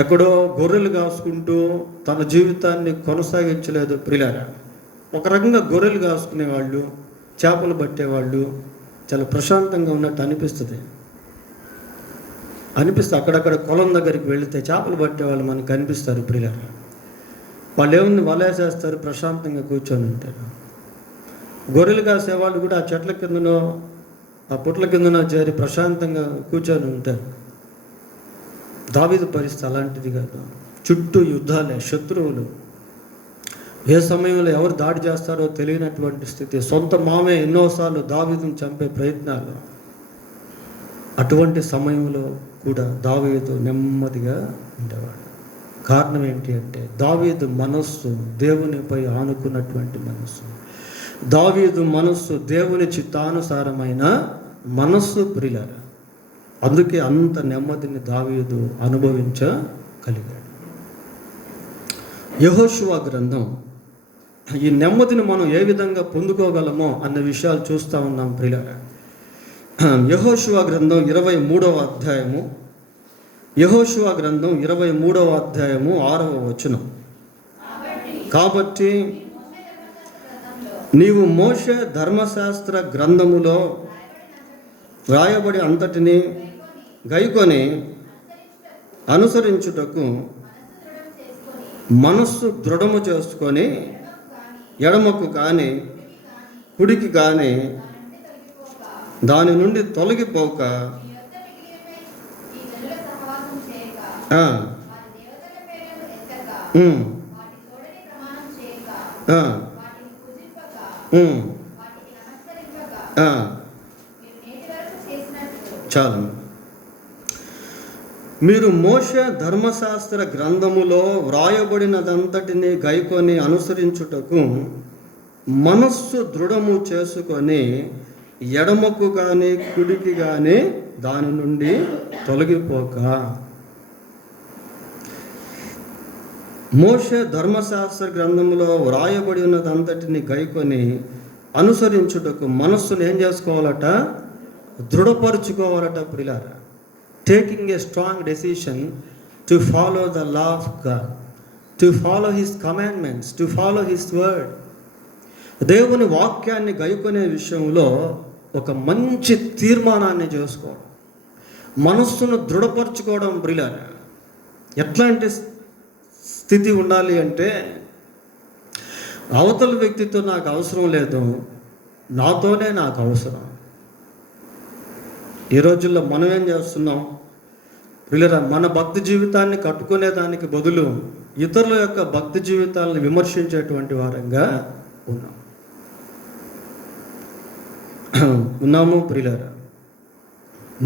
ఎక్కడో గొర్రెలు కాసుకుంటూ తన జీవితాన్ని కొనసాగించలేదు ప్రియులారా. ఒక రకంగా గొర్రెలు కాసుకునేవాళ్ళు, చేపలు పట్టేవాళ్ళు చాలా ప్రశాంతంగా ఉన్నట్టు అనిపిస్తుంది. అక్కడక్కడ కొలం దగ్గరికి వెళితే చేపలు పట్టేవాళ్ళు మనకు కనిపిస్తారు ప్రియులారా. వాళ్ళు ఏముంది వలేసేస్తారు, ప్రశాంతంగా కూర్చొని ఉంటారు. గొర్రెలు కాసేవాళ్ళు కూడా ఆ చెట్ల కిందనో ఆ పుట్ల కిందనో చేరి ప్రశాంతంగా కూర్చొని ఉంటారు. దావీదు పరిస్థితి అలాంటిది కాదు. చుట్టూ యుద్ధాలే, శత్రువులు, ఏ సమయంలో ఎవరు దాడి చేస్తారో తెలియనటువంటి స్థితి. సొంత మామే ఎన్నోసార్లు దావీదును చంపే ప్రయత్నాలు. అటువంటి సమయంలో కూడా దావీదు నెమ్మదిగా ఉండేవాడు. కారణం ఏంటి అంటే దావీదు మనస్సు దేవునిపై ఆనుకున్నటువంటి మనస్సు. దావీదు మనస్సు దేవుని చిత్తానుసారమైన మనస్సు ప్రియులారా. అందుకే అంత నెమ్మదిని దావీదు అనుభవించగలిగాడు. యెహోషువ గ్రంథం, ఈ నెమ్మదిని మనం ఏ విధంగా పొందుకోగలమో అన్న విషయాలు చూస్తూ ఉన్నాం ప్రియులారా. యెహోషువ గ్రంథం 23వ అధ్యాయము, యెహోషువ గ్రంథం 23వ అధ్యాయము 6వ వచనం. కాబట్టి నీవు మోషే ధర్మశాస్త్ర గ్రంథములో వ్రాయబడి అంతటిని గైకొని అనుసరించుటకు మనస్సు దృఢము చేసుకొని ఎడమకు కానీ కుడికి కానీ దాని నుండి తొలగిపోక చాలు. మీరు మోషే ధర్మశాస్త్ర గ్రంథములో వ్రాయబడినదంతటిని గైకొని అనుసరించుటకు మనస్సు దృఢము చేసుకొని ఎడమకు కానీ కుడికి కానీ దాని నుండి తొలగిపోక. మోషే ధర్మశాస్త్ర గ్రంథములో వ్రాయబడి ఉన్నదంతటిని గైకొని అనుసరించుటకు మనస్సును ఏం చేసుకోవాలట? దృఢపరుచుకోవాలట ప్రియులారా. Taking a strong decision to follow the law of God, to follow his commandments, to follow his word. దేవుని వాక్యాన్ని గైకొనే విషయంలో ఒక మంచి తీర్మానాన్ని చేసుకోవడం, మనస్సును దృఢపరచుకోవడం ప్రియులారా. ఎట్లాంటి స్థితి ఉండాలి అంటే, అవతల వ్యక్తితో నాకు అవసరం లేదు, నాతోనే నాకు అవసరం. ఈ రోజుల్లో మనం ఏం చేస్తున్నాం పిల్లరా? మన భక్తి జీవితాన్ని కట్టుకునే దానికి బదులు ఇతరుల యొక్క భక్తి జీవితాలను విమర్శించేటువంటి వారంగా ఉన్నాము ప్రియులారా.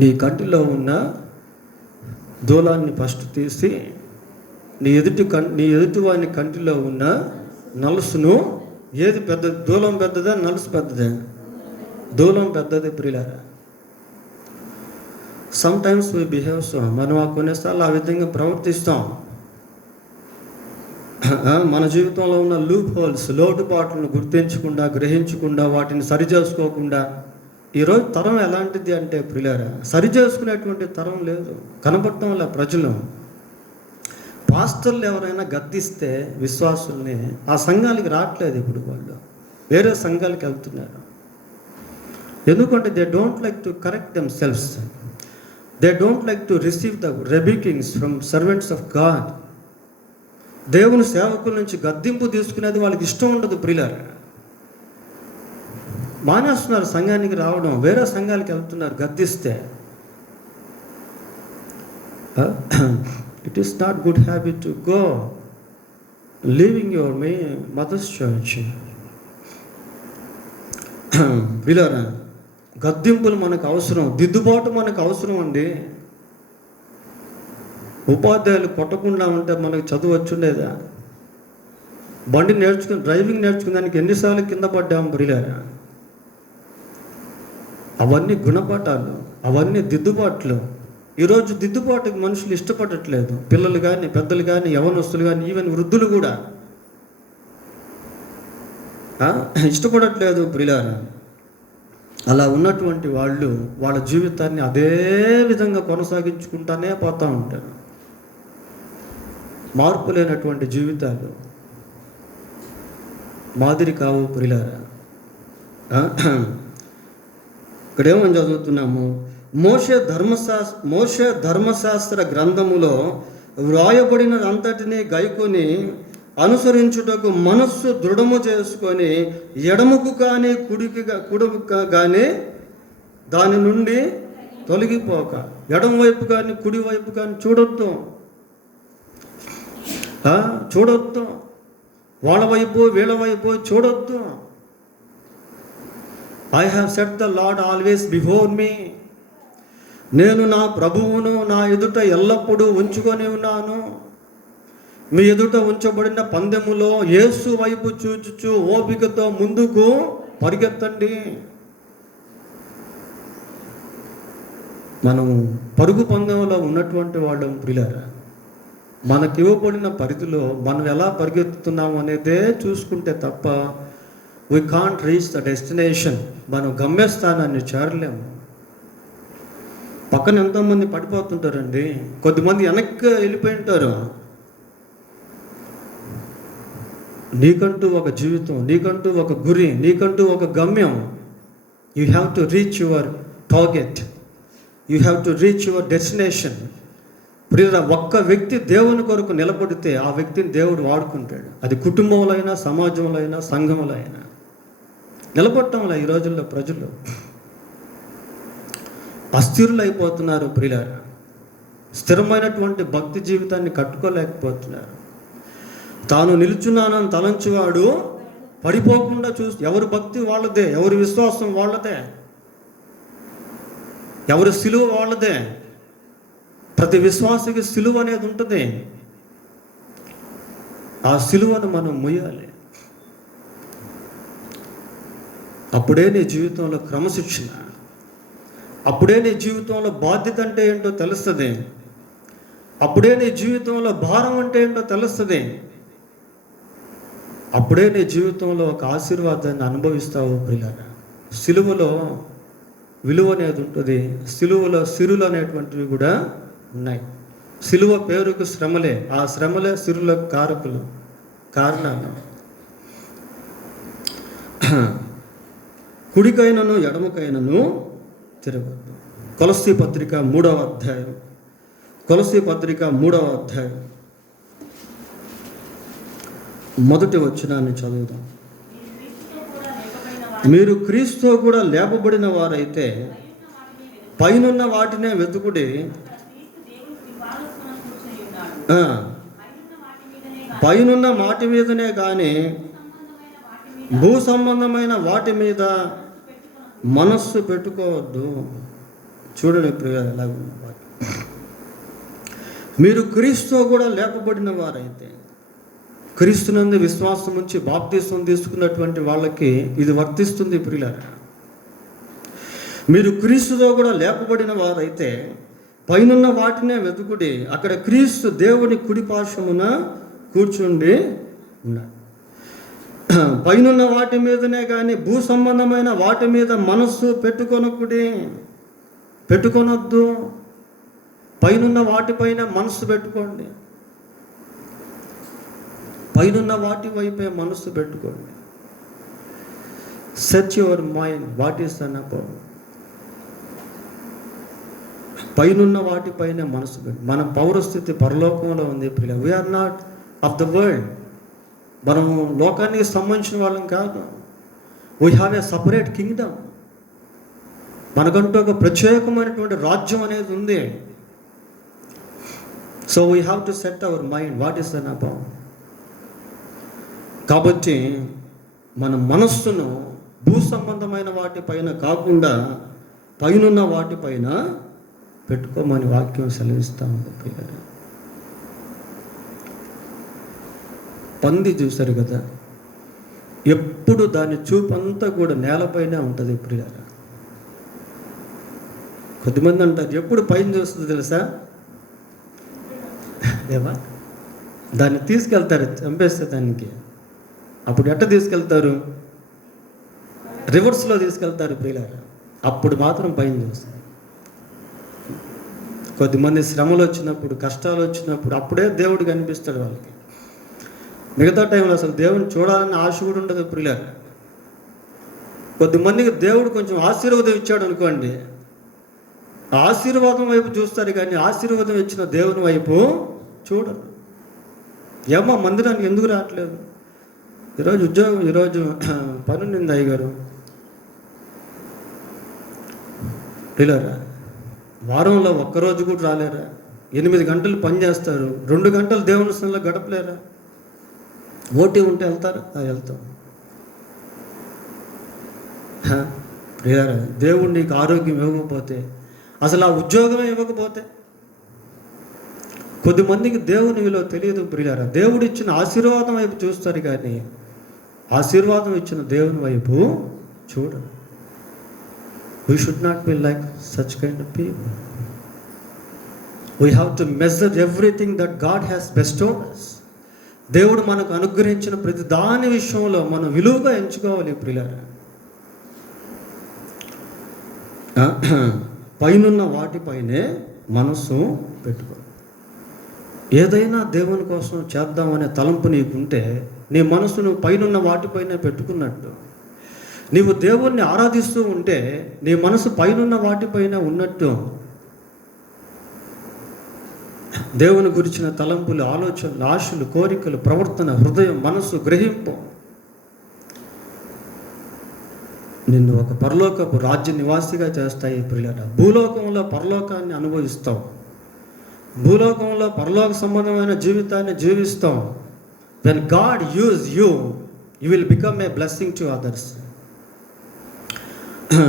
నీ కంటిలో ఉన్న దూలాన్ని ఫస్ట్ తీసి నీ ఎదుటి వాని కంటిలో ఉన్న నలుసును, ఏది పెద్ద, దూలం పెద్దదా నలుసు పెద్దదా? దూలం పెద్దది ప్రియులారా. Sometimes we behave so, మనం కొన్నిసార్లు ఆ విధంగా ప్రవర్తిస్తాం. మన జీవితంలో ఉన్న లూప్ హోల్స్, లోటుపాట్లను గుర్తించకుండా, గ్రహించకుండా, వాటిని సరిచేసుకోకుండా. ఈరోజు తరం ఎలాంటిది అంటే ప్రియులారా, సరిచేసుకునేటువంటి తరం లేదు, కనబడటం వల్ల ప్రజలు. పాస్టర్లు ఎవరైనా గద్దిస్తే విశ్వాసుల్ని, ఆ సంఘాలకి రావట్లేదు ఇప్పుడు, వాళ్ళు వేరే సంఘాలకు వెళ్తున్నారు. ఎందుకంటే they don't like to correct them selfs, they don't like to receive the rebukings from servants of God. దేవుని సేవకుల నుంచి గద్దింపు తీసుకునేది వాళ్ళకి ఇష్టం ఉండదు ప్రియులారా. మానేస్తున్నారు సంఘానికి రావడం, వేరే సంఘాలకు వెళ్తున్నారు గద్దిస్తే. It is not good habit to go leaving your mother's church. ప్రియులారా, గద్దింపులు మనకు అవసరం, దిద్దుబాటు మనకు అవసరం అండి. ఉపాధ్యాయులు కొట్టకుండా ఉంటే మనకు చదువు వచ్చుండేదా? బండి డ్రైవింగ్ నేర్చుకునేదానికి ఎన్నిసార్లు కింద పడ్డాము ప్రియులారా. అవన్నీ గుణపాఠాలు, అవన్నీ దిద్దుబాట్లు. ఈరోజు దిద్దుబాటుకి మనుషులు ఇష్టపడట్లేదు, పిల్లలు కానీ, పెద్దలు కానీ, యవనస్తులు కానీ, ఈవెన్ వృద్ధులు కూడా ఇష్టపడట్లేదు ప్రియులారా. అలా ఉన్నటువంటి వాళ్ళు వాళ్ళ జీవితాన్ని అదే విధంగా కొనసాగించుకుంటానే పోతూ ఉంటారు. మార్పు లేనటువంటి జీవితాలు మాదిరి కావు ప్రియులారా. ఇక్కడేమని చదువుతున్నాము, మోషే ధర్మశాస్త్ర గ్రంథములో వ్రాయబడిన అంతటినీ గైకొని అనుసరించుటకు మనస్సు దృఢము చేసుకొని, ఎడముకు కానీ కుడికి కానీ దాని నుండి తొలగిపోక, ఎడమ వైపు కానీ కుడి వైపు కానీ చూడొద్దు, వాళ్ళ వైపు వీళ్ళ వైపు చూడొద్దు. I have set the lord always before me. నేను నా ప్రభువును నా ఎదుట ఎల్లప్పుడూ ఉంచుకొని ఉన్నాను. మీ ఎదుట ఉంచబడిన పందెములో యేసు వైపు చూచుచు ఓపికతో ముందుకు పరిగెత్తండి. మనం పరుగు పందెంలో ఉన్నటువంటి వాళ్ళం ప్రియులారా. మనకి ఇవ్వబడిన పరిధిలో మనం ఎలా పరిగెత్తుతున్నాం అనేదే చూసుకుంటే తప్ప we can't reach the destination. మనం గమ్యస్థానాన్ని చేరలేము. పక్కన ఎంతోమంది పడిపోతుంటారండి, కొద్దిమంది వెనక్కి వెళ్ళిపోయి ఉంటారు. నీకంటూ ఒక జీవితం, నీకంటూ ఒక గురి, నీకంటూ ఒక గమ్యం. You have to reach your target, you have to reach your destination. ప్రియుల, ఒక్క వ్యక్తి దేవుని కొరకు నిలబడితే ఆ వ్యక్తిని దేవుడు వాడుకుంటాడు. అది కుటుంబంలో అయినా, సమాజంలో అయినా, సంఘంలో అయినా. నిలబడటంలో ఈ రోజుల్లో ప్రజలు అస్థిరులు అయిపోతున్నారు ప్రియులారా. స్థిరమైనటువంటి భక్తి జీవితాన్ని కట్టుకోలేకపోతున్నారు. తాను నిలుచున్నానని తలంచువాడు పడిపోకుండా ఎవరి భక్తి వాళ్ళదే, ఎవరి విశ్వాసం వాళ్ళదే, ఎవరి సిలువ వాళ్ళదే. ప్రతి విశ్వాసకి సిలువ అనేది ఉంటుంది. ఆ సిలువను మనం మొయ్యాలి. అప్పుడే నీ జీవితంలో క్రమశిక్షణ, అప్పుడే నీ జీవితంలో బాధ్యత అంటే ఏంటో తెలుస్తుంది. అప్పుడే నీ జీవితంలో భారం అంటే ఏంటో తెలుస్తుంది. అప్పుడే నీ జీవితంలో ఒక ఆశీర్వాదాన్ని అనుభవిస్తావు ప్రియులారా. సిలువలో విలువ అనేది ఉంటుంది. సిలువలో సిరులు అనేటువంటివి కూడా ఉన్నాయి. సిలువ పేరుకు శ్రమలే, ఆ శ్రమలే సిరుల కారణాలు. కుడికైనను ఎడమకైనను తిరగదు. కొలస్సీ పత్రిక 3వ అధ్యాయం కొలసీ పత్రిక 3వ అధ్యాయం 1వ వచనాన్ని చదువుదాం. మీరు క్రీస్తుతో కూడా లేపబడిన వారైతే పైనున్న వాటినే వెతుకుడి, పైనున్న వాటి మీదనే కానీ భూ సంబంధమైన వాటి మీద మనస్సు పెట్టుకోవద్దు. చూడండి ప్రియ, మీరు క్రీస్తుతో కూడా లేపబడిన వారైతే, క్రీస్తునందు విశ్వాసం ఉంచి బాప్తిస్మం తీసుకున్నటువంటి వాళ్ళకి ఇది వర్తిస్తుంది ప్రియులారా. మీరు క్రీస్తుతో కూడా లేపబడిన వారైతే పైనున్న వాటినే వెతుకుడి, అక్కడ క్రీస్తు దేవుని కుడిపార్శ్వమున కూర్చుండి ఉన్నాడు. పైనున్న వాటి మీదనే కానీ భూ సంబంధమైన వాటి మీద మనస్సు పెట్టుకొనొద్దు. పైనున్న వాటిపైన మనస్సు పెట్టుకోండి, పైనున్న వాటి వైపే మనస్సు పెట్టుకోండి. Search your mind, what is on about. పైనున్న వాటిపైనే మనసు పెట్టి, మన పౌరస్థితి పరలోకంలో ఉంది ప్రియ. We are not of the world. మనము లోకానికి సంబంధించిన వాళ్ళం కాదు. We have a separate kingdom. మనకంటూ ఒక ప్రత్యేకమైనటువంటి రాజ్యం అనేది ఉంది. So we have to set our mind, what is on about. కాబట్టి మన మనస్సును భూ సంబంధమైన వాటిపైన కాకుండా పైనున్న వాటిపైన పెట్టుకోమని వాక్యం సెలవిస్తూ ఉంది ప్రియులారా. పంది చూశారు కదా, ఎప్పుడు దాని చూపంతా కూడా నేలపైనే ఉంటుంది ప్రియులారా. కొద్దిమంది అంటారు ఎప్పుడు పైన చూస్తుంది తెలుసా, ఏవా దాన్ని తీసుకెళ్తారు చంపేస్తే దానికి. అప్పుడు ఎట్ట తీసుకెళ్తారు, రివర్స్లో తీసుకెళ్తారు ప్రియులారా. అప్పుడు మాత్రం పైన చూస్తారు. కొద్దిమంది శ్రమలు వచ్చినప్పుడు, కష్టాలు వచ్చినప్పుడు అప్పుడే దేవుడు కనిపిస్తాడు వాళ్ళకి. మిగతా టైంలో అసలు దేవుని చూడాలని ఆశ కూడా ఉండదు ప్రియులారా. కొద్దిమందికి దేవుడు కొంచెం ఆశీర్వాదం ఇచ్చాడు అనుకోండి, ఆశీర్వాదం వైపు చూస్తారు కానీ ఆశీర్వాదం ఇచ్చిన దేవుని వైపు చూడరు. ఏమో మందిరానికి ఎందుకు రావట్లేదు, ఈరోజు ఉద్యోగం, ఈరోజు పని నింది అయ్యగారు పిల్లరా, వారంలో ఒక్కరోజు కూడా రాలేరా? 8 గంటలు పని చేస్తారు, 2 గంటలు దేవుని సన్నిధిలో గడపలేరా? ఓటీ ఉంటే వెళ్తారు, వెళ్తాం. ప్రియారా, దేవుడు నీకు ఆరోగ్యం ఇవ్వకపోతే, అసలు ఆ ఉద్యోగమే ఇవ్వకపోతే, కొద్దిమందికి దేవుని విలువ తెలియదు ప్రియారా. దేవుడు ఇచ్చిన ఆశీర్వాదం వైపు చూస్తారు కానీ ఆశీర్వాదం ఇచ్చిన దేవుని వైపు చూడరు. We should not be like such kind of people. We have to measure everything that God has bestowed us. దేవుడు మనకు అనుగ్రహించిన ప్రతి దాని విషయంలో మనం విలువగా ఎంచుకోవాలి ప్రియులారా. పైనున్న వాటిపైనే మనసు పెట్టుకో. ఏదైనా దేవుని కోసం చేద్దామనే తలంపు నీకుంటే నీ మనసును పైనున్న వాటిపైనే పెట్టుకున్నట్టు. నీవు దేవుణ్ణి ఆరాధిస్తూ ఉంటే నీ మనసు పైనున్న వాటిపైన ఉన్నట్టు. దేవుని గురించిన తలంపులు, ఆలోచనలు, ఆశలు, కోరికలు, ప్రవర్తన, హృదయం, మనసు, గ్రహింపు నిన్ను ఒక పరలోకపు రాజ్య నివాసిగా చేస్తాయి ప్రియులారా. భూలోకంలో పరలోకాన్ని అనుభవిస్తావు, భూలోకంలో పరలోక సంబంధమైన జీవితాన్ని జీవిస్తాం. When God use you, you will become a blessing to others.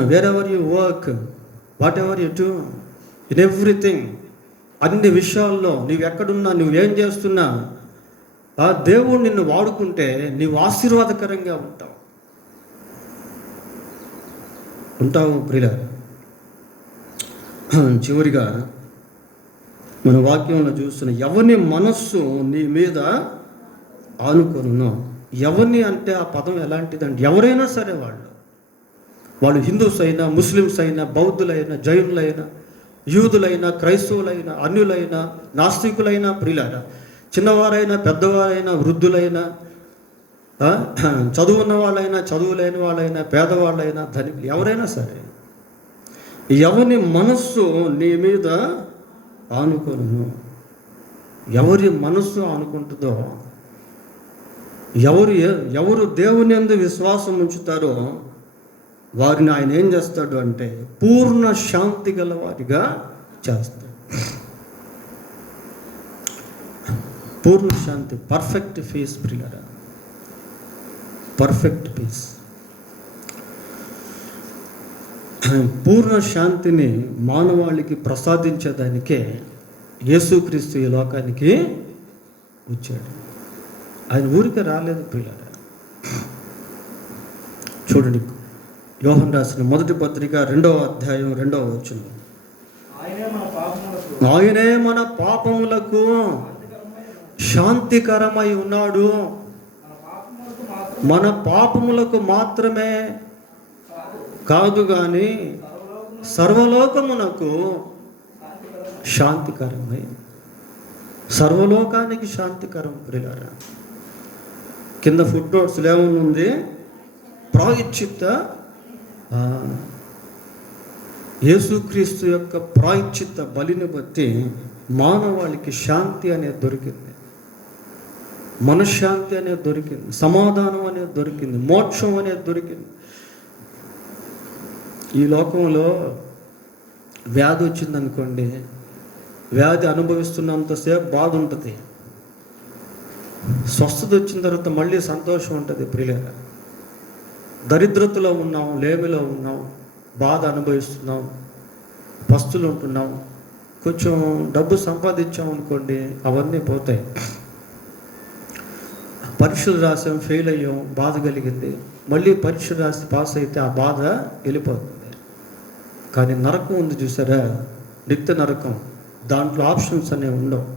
wherever you work, whatever you do, in everything, అన్ని విషయాల్లో నీవు ఎక్కడున్నా, నువ్వు ఏం చేస్తున్నా, ఆ దేవుడు నిన్ను వాడుకుంటే నీవు ఆశీర్వాదకరంగా ఉంటావు ప్రియులారా. చివరిగా మన వాక్యంలో చూస్తున్న ఎవరిని మనస్సు నీ మీద ఆనుకొనున్నో. ఎవరిని అంటే ఆ పదం ఎలాంటిదంటే ఎవరైనా సరే, వాళ్ళు హిందూస్ అయినా, ముస్లిమ్స్ అయినా, బౌద్ధులైనా, జైనులైనా, యూదులైనా, క్రైస్తవులైనా, అన్యులైనా, నాస్తికులైనా ప్రియులారా, చిన్నవారైనా, పెద్దవారైనా, వృద్ధులైనా, చదువున్న వాళ్ళైనా, చదువులేని వాళ్ళైనా, పేదవాళ్ళైనా, ధనికులు, ఎవరైనా సరే, ఎవరి మనస్సు నీ మీద ఆనుకొనును. ఎవరి మనస్సు ఆనుకుంటుందో, ఎవరు దేవుని యందు విశ్వాసం ఉంచుతారో వారిని ఆయన ఏం చేస్తాడు అంటే పూర్ణ శాంతి గల వారిగా చేస్తాడు. పూర్ణ శాంతి, పర్ఫెక్ట్ పీస్ ప్రియులారా, పర్ఫెక్ట్ పీస్. పూర్ణ శాంతిని మానవాళికి ప్రసాదించేదానికే యేసుక్రీస్తు ఈ లోకానికి వచ్చాడు. ఆయన ఊరికే రాలేదు ప్రియులారా. చూడండి, యోహన్ రాసిన మొదటి పత్రిక 2వ అధ్యాయం 2వ వచనం. ఆయనే మన పాపములకు శాంతికరమై ఉన్నాడు. మన పాపములకు మాత్రమే కాదు కానీ సర్వలోకమునకు శాంతికరమై, సర్వలోకానికి శాంతికరం ప్రియులారా. కింద ఫుట్ నోట్స్లో ఏమనుంది? ప్రాయశ్చిత్త, యేసుక్రీస్తు యొక్క ప్రాయశ్చిత్త బలిని బట్టి మానవాళికి శాంతి అనేది దొరికింది, మనశ్శాంతి అనేది దొరికింది, సమాధానం అనేది దొరికింది, మోక్షం అనేది దొరికింది. ఈ లోకంలో వ్యాధి వచ్చిందనుకోండి, వ్యాధి అనుభవిస్తున్నంతసేపు బాధ ఉంటుంది, స్వస్థత వచ్చిన తర్వాత మళ్ళీ సంతోషం ఉంటుంది ప్రియులారా. దరిద్రతలో ఉన్నాం, లేమిలో ఉన్నాం, బాధ అనుభవిస్తున్నాం, పస్తులు ఉంటున్నాం. కొంచెం డబ్బు సంపాదించాం అనుకోండి, అవన్నీ పోతాయి. పరీక్షలు రాసాం, ఫెయిల్ అయ్యాం, బాధ కలిగింది, మళ్ళీ పరీక్ష రాసి పాస్ అయితే ఆ బాధ వెళ్ళిపోతుంది. కానీ నరకం ఉంది చూసారా, నిత్య నరకం, దాంట్లో ఆప్షన్స్ అనేవి ఉండవు.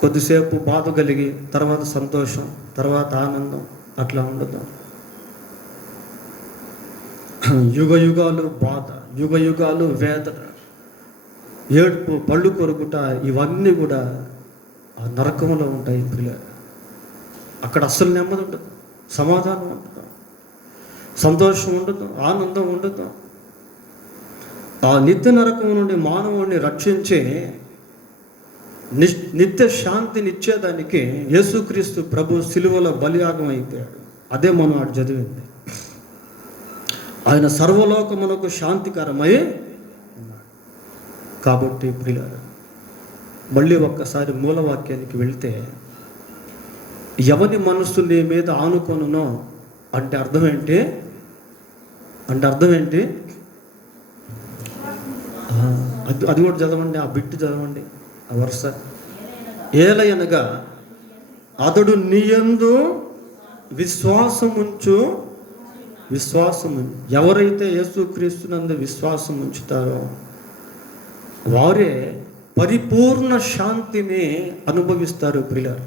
కొద్దిసేపు బాధ కలిగి తర్వాత సంతోషం, తర్వాత ఆనందం, అట్లా ఉండదు. యుగ యుగాలు బాధ, యుగ యుగాలు వేదన, ఏడుపు, పళ్ళు కొరుకుట, ఇవన్నీ కూడా ఆ నరకంలో ఉంటాయి పిల్లలు. అక్కడ అస్సలు నెమ్మది ఉండదు, సమాధానం ఉండదు, సంతోషం ఉండదు, ఆనందం ఉండదు. ఆ నిత్య నరకం నుండి మానవుడిని రక్షించే నిత్య శాంతిని ఇచ్చేదానికి యేసుక్రీస్తు ప్రభు సిలువలో బలియాగం అయిపోయాడు. అదే మనం అటు చదివింది. ఆయన సర్వలోకమునకు శాంతికరమై ఉన్నాడు. కాబట్టి ప్రియులారా, మళ్ళీ ఒక్కసారి మూలవాక్యానికి వెళ్తే, ఎవని మనస్సు నీ మీద ఆనుకొనునో అంటే అర్థం ఏంటి? అది కూడా చదవండి, ఆ బిట్టు చదవండి, ఆ వరుస. ఏలయనగా అతడు నీయందు విశ్వాసముంచు, ఎవరైతే యేసుక్రీస్తునందు విశ్వాసం ఉంచుతారో వారే పరిపూర్ణ శాంతిని అనుభవిస్తారు ప్రియులారా.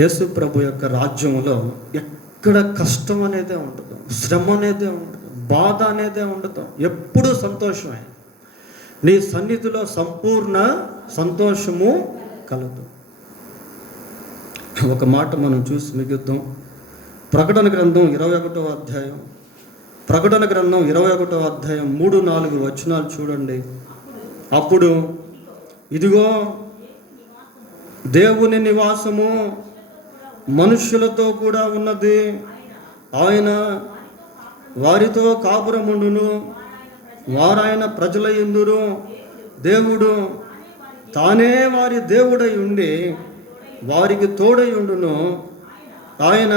యేసు ప్రభు యొక్క రాజ్యంలో ఎక్కడ కష్టం అనేదే ఉండదు, శ్రమ అనేదే ఉండదు, బాధ అనేదే ఉండదు, ఎప్పుడూ సంతోషమే. నీ సన్నిధిలో సంపూర్ణ సంతోషము కలదు. ఒక మాట మనం చూసి మిగుద్దాం. ప్రకటన గ్రంథం 21వ అధ్యాయం, 3-4 వచనాలు చూడండి. అప్పుడు ఇదిగో దేవుని నివాసము మనుష్యులతో కూడా ఉన్నది, ఆయన వారితో కాపురముండును, వారాయన ప్రజల యందురు, దేవుడు తానే వారి దేవుడై ఉండి వారికి తోడై ఉండును. ఆయన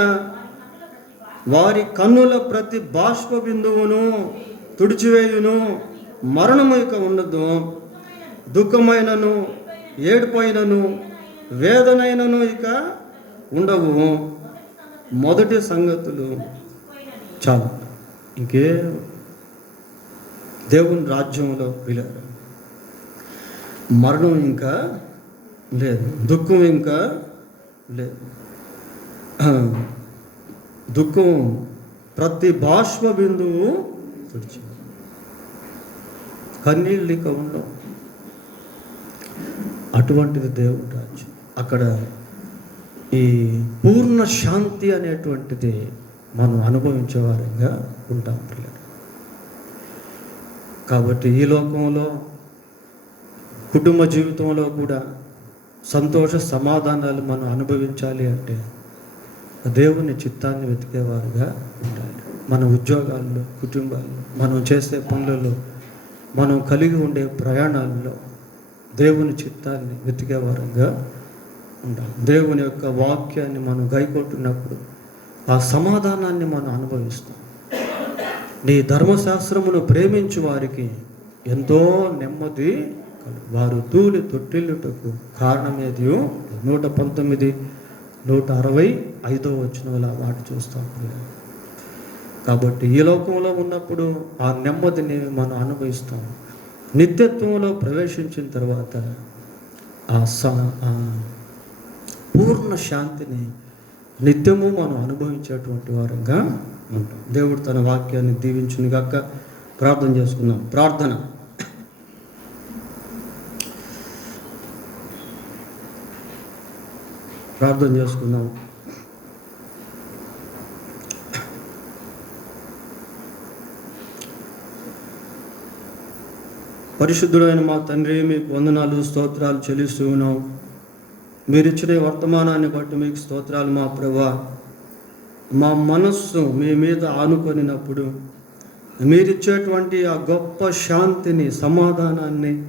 వారి కన్నుల ప్రతి బాష్ప బిందువును తుడిచివేయును. మరణము ఇక ఉండదు, దుఃఖమైనను ఏడుపైనను వేదనైనను ఇక ఉండవు. మొదటి సంగతులు చాలు. ఇంకే దేవుని రాజ్యంలో పిల్లలు మరణం ఇంకా లేదు, దుఃఖం ఇంకా లేదు. దుఃఖం ప్రతి బాష్ప బిందువు తుడిచి, కన్నీళ్ళు ఇక ఉండవు. అటువంటిది దేవుని రాజ్యం. అక్కడ ఈ పూర్ణ శాంతి అనేటువంటిది మనం అనుభవించే వారంగా ఉంటాం పిల్లలు. కాబట్టి ఈ లోకంలో కుటుంబ జీవితంలో కూడా సంతోష సమాధానాలు మనం అనుభవించాలి అంటే దేవుని చిత్తాన్ని వెతికేవారుగా ఉండాలి. మన ఉద్యోగాల్లో, కుటుంబాల్లో, మనం చేసే పనులలో, మనం కలిగి ఉండే ప్రయాణాల్లో దేవుని చిత్తాన్ని వెతికేవారుగా ఉండాలి. దేవుని యొక్క వాక్యాన్ని మనం గైకొంటున్నప్పుడు ఆ సమాధానాన్ని మనం అనుభవిస్తాం. నీ ధర్మశాస్త్రమును ప్రేమించు వారికి ఎంతో నెమ్మది, వారు తూలి తొట్టిల్లుటకు కారణమేదియో. 119, 165 వచనంలో మాట చూస్తాం. కాబట్టి ఈ లోకంలో ఉన్నప్పుడు ఆ నెమ్మదిని మనం అనుభవిస్తాం. నిత్యత్వంలో ప్రవేశించిన తర్వాత ఆ పూర్ణ శాంతిని నిత్యము మనం అనుభవించేటువంటి వారంగా ఉంటాం. దేవుడు తన వాక్యాన్ని దీవించును గాక. ప్రార్థన చేసుకుందాం. ప్రార్థన చేసుకుందాం. పరిశుద్ధుడైన మా తండ్రి, మీకు వందనాలు, స్తోత్రాలు చెల్లిస్తూ ఉన్నాం. మీరిచ్చిన వర్తమానాన్ని బట్టి మీకు స్తోత్రాలు. మా ప్రభువా, మా మనస్సు మీ మీద ఆనుకొనినప్పుడు మీరిచ్చేటువంటి ఆ గొప్ప శాంతిని, సమాధానాన్ని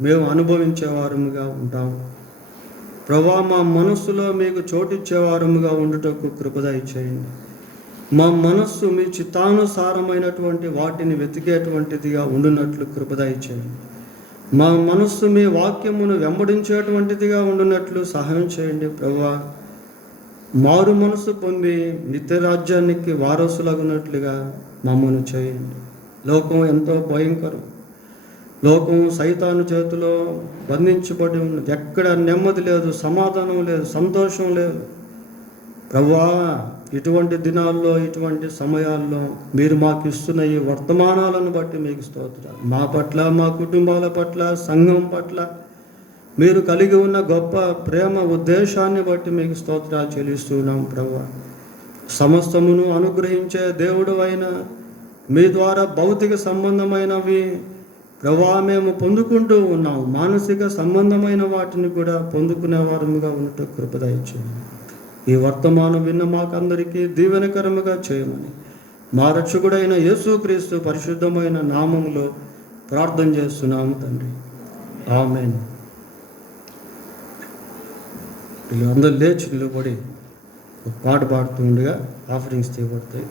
మేము అనుభవించేవారముగా ఉంటాం. ప్రభువా, మా మనస్సులో మీకు చోటిచ్చేవారముగా ఉండుటకు కృప దయచేయండి. మా మనస్సు మీ చిత్తానుసారమైనటువంటి వాటిని వెతికేటువంటిదిగా ఉండునట్లు కృప దయచేయండి. మా మనస్సు మీ వాక్యమును వెంబడించేటువంటిదిగా ఉండునట్లు సహాయం చేయండి. ప్రభువా, మారు మనసు పొంది నిత్యరాజ్యానికి వారసులగునట్లుగా మమ్మల్ని చేయండి. లోకం ఎంతో భయంకరం. లోకం సైతాను చేతిలో బంధించబడి ఉన్నది. ఎక్కడ నెమ్మది లేదు, సమాధానం లేదు, సంతోషం లేదు. ప్రభువా, ఇటువంటి దినాల్లో, ఇటువంటి సమయాల్లో మీరు మాకు ఇస్తున్న ఈ వర్తమానాలను బట్టి మీకు స్తోత్రాలు. మా పట్ల, మా కుటుంబాల పట్ల, సంఘం పట్ల మీరు కలిగి ఉన్న గొప్ప ప్రేమ ఉద్దేశాన్ని బట్టి మీకు స్తోత్రాలు చెల్లిస్తున్నాం. ప్రభువా, సమస్తమును అనుగ్రహించే దేవుడు అయిన మీ ద్వారా భౌతిక సంబంధమైనవి ప్రభువా మేము పొందుకుంటూ ఉన్నాం. మానసిక సంబంధమైన వాటిని కూడా పొందుకునే వారముగా ఉన్నట్టు కృప దయచేయండి. ఈ వర్తమానం విన్న మాకందరికీ దీవెనకరముగా చేయమని మా రక్షకుడైన యేసుక్రీస్తు పరిశుద్ధమైన నామములో ప్రార్థన చేస్తున్నాము తండ్రి. ఆమేన్. వీళ్ళు అందరూ లేచి నిలబడి ఒక పాట పాడుతుండగా ఆఫరింగ్స్ తీయబడతాయి.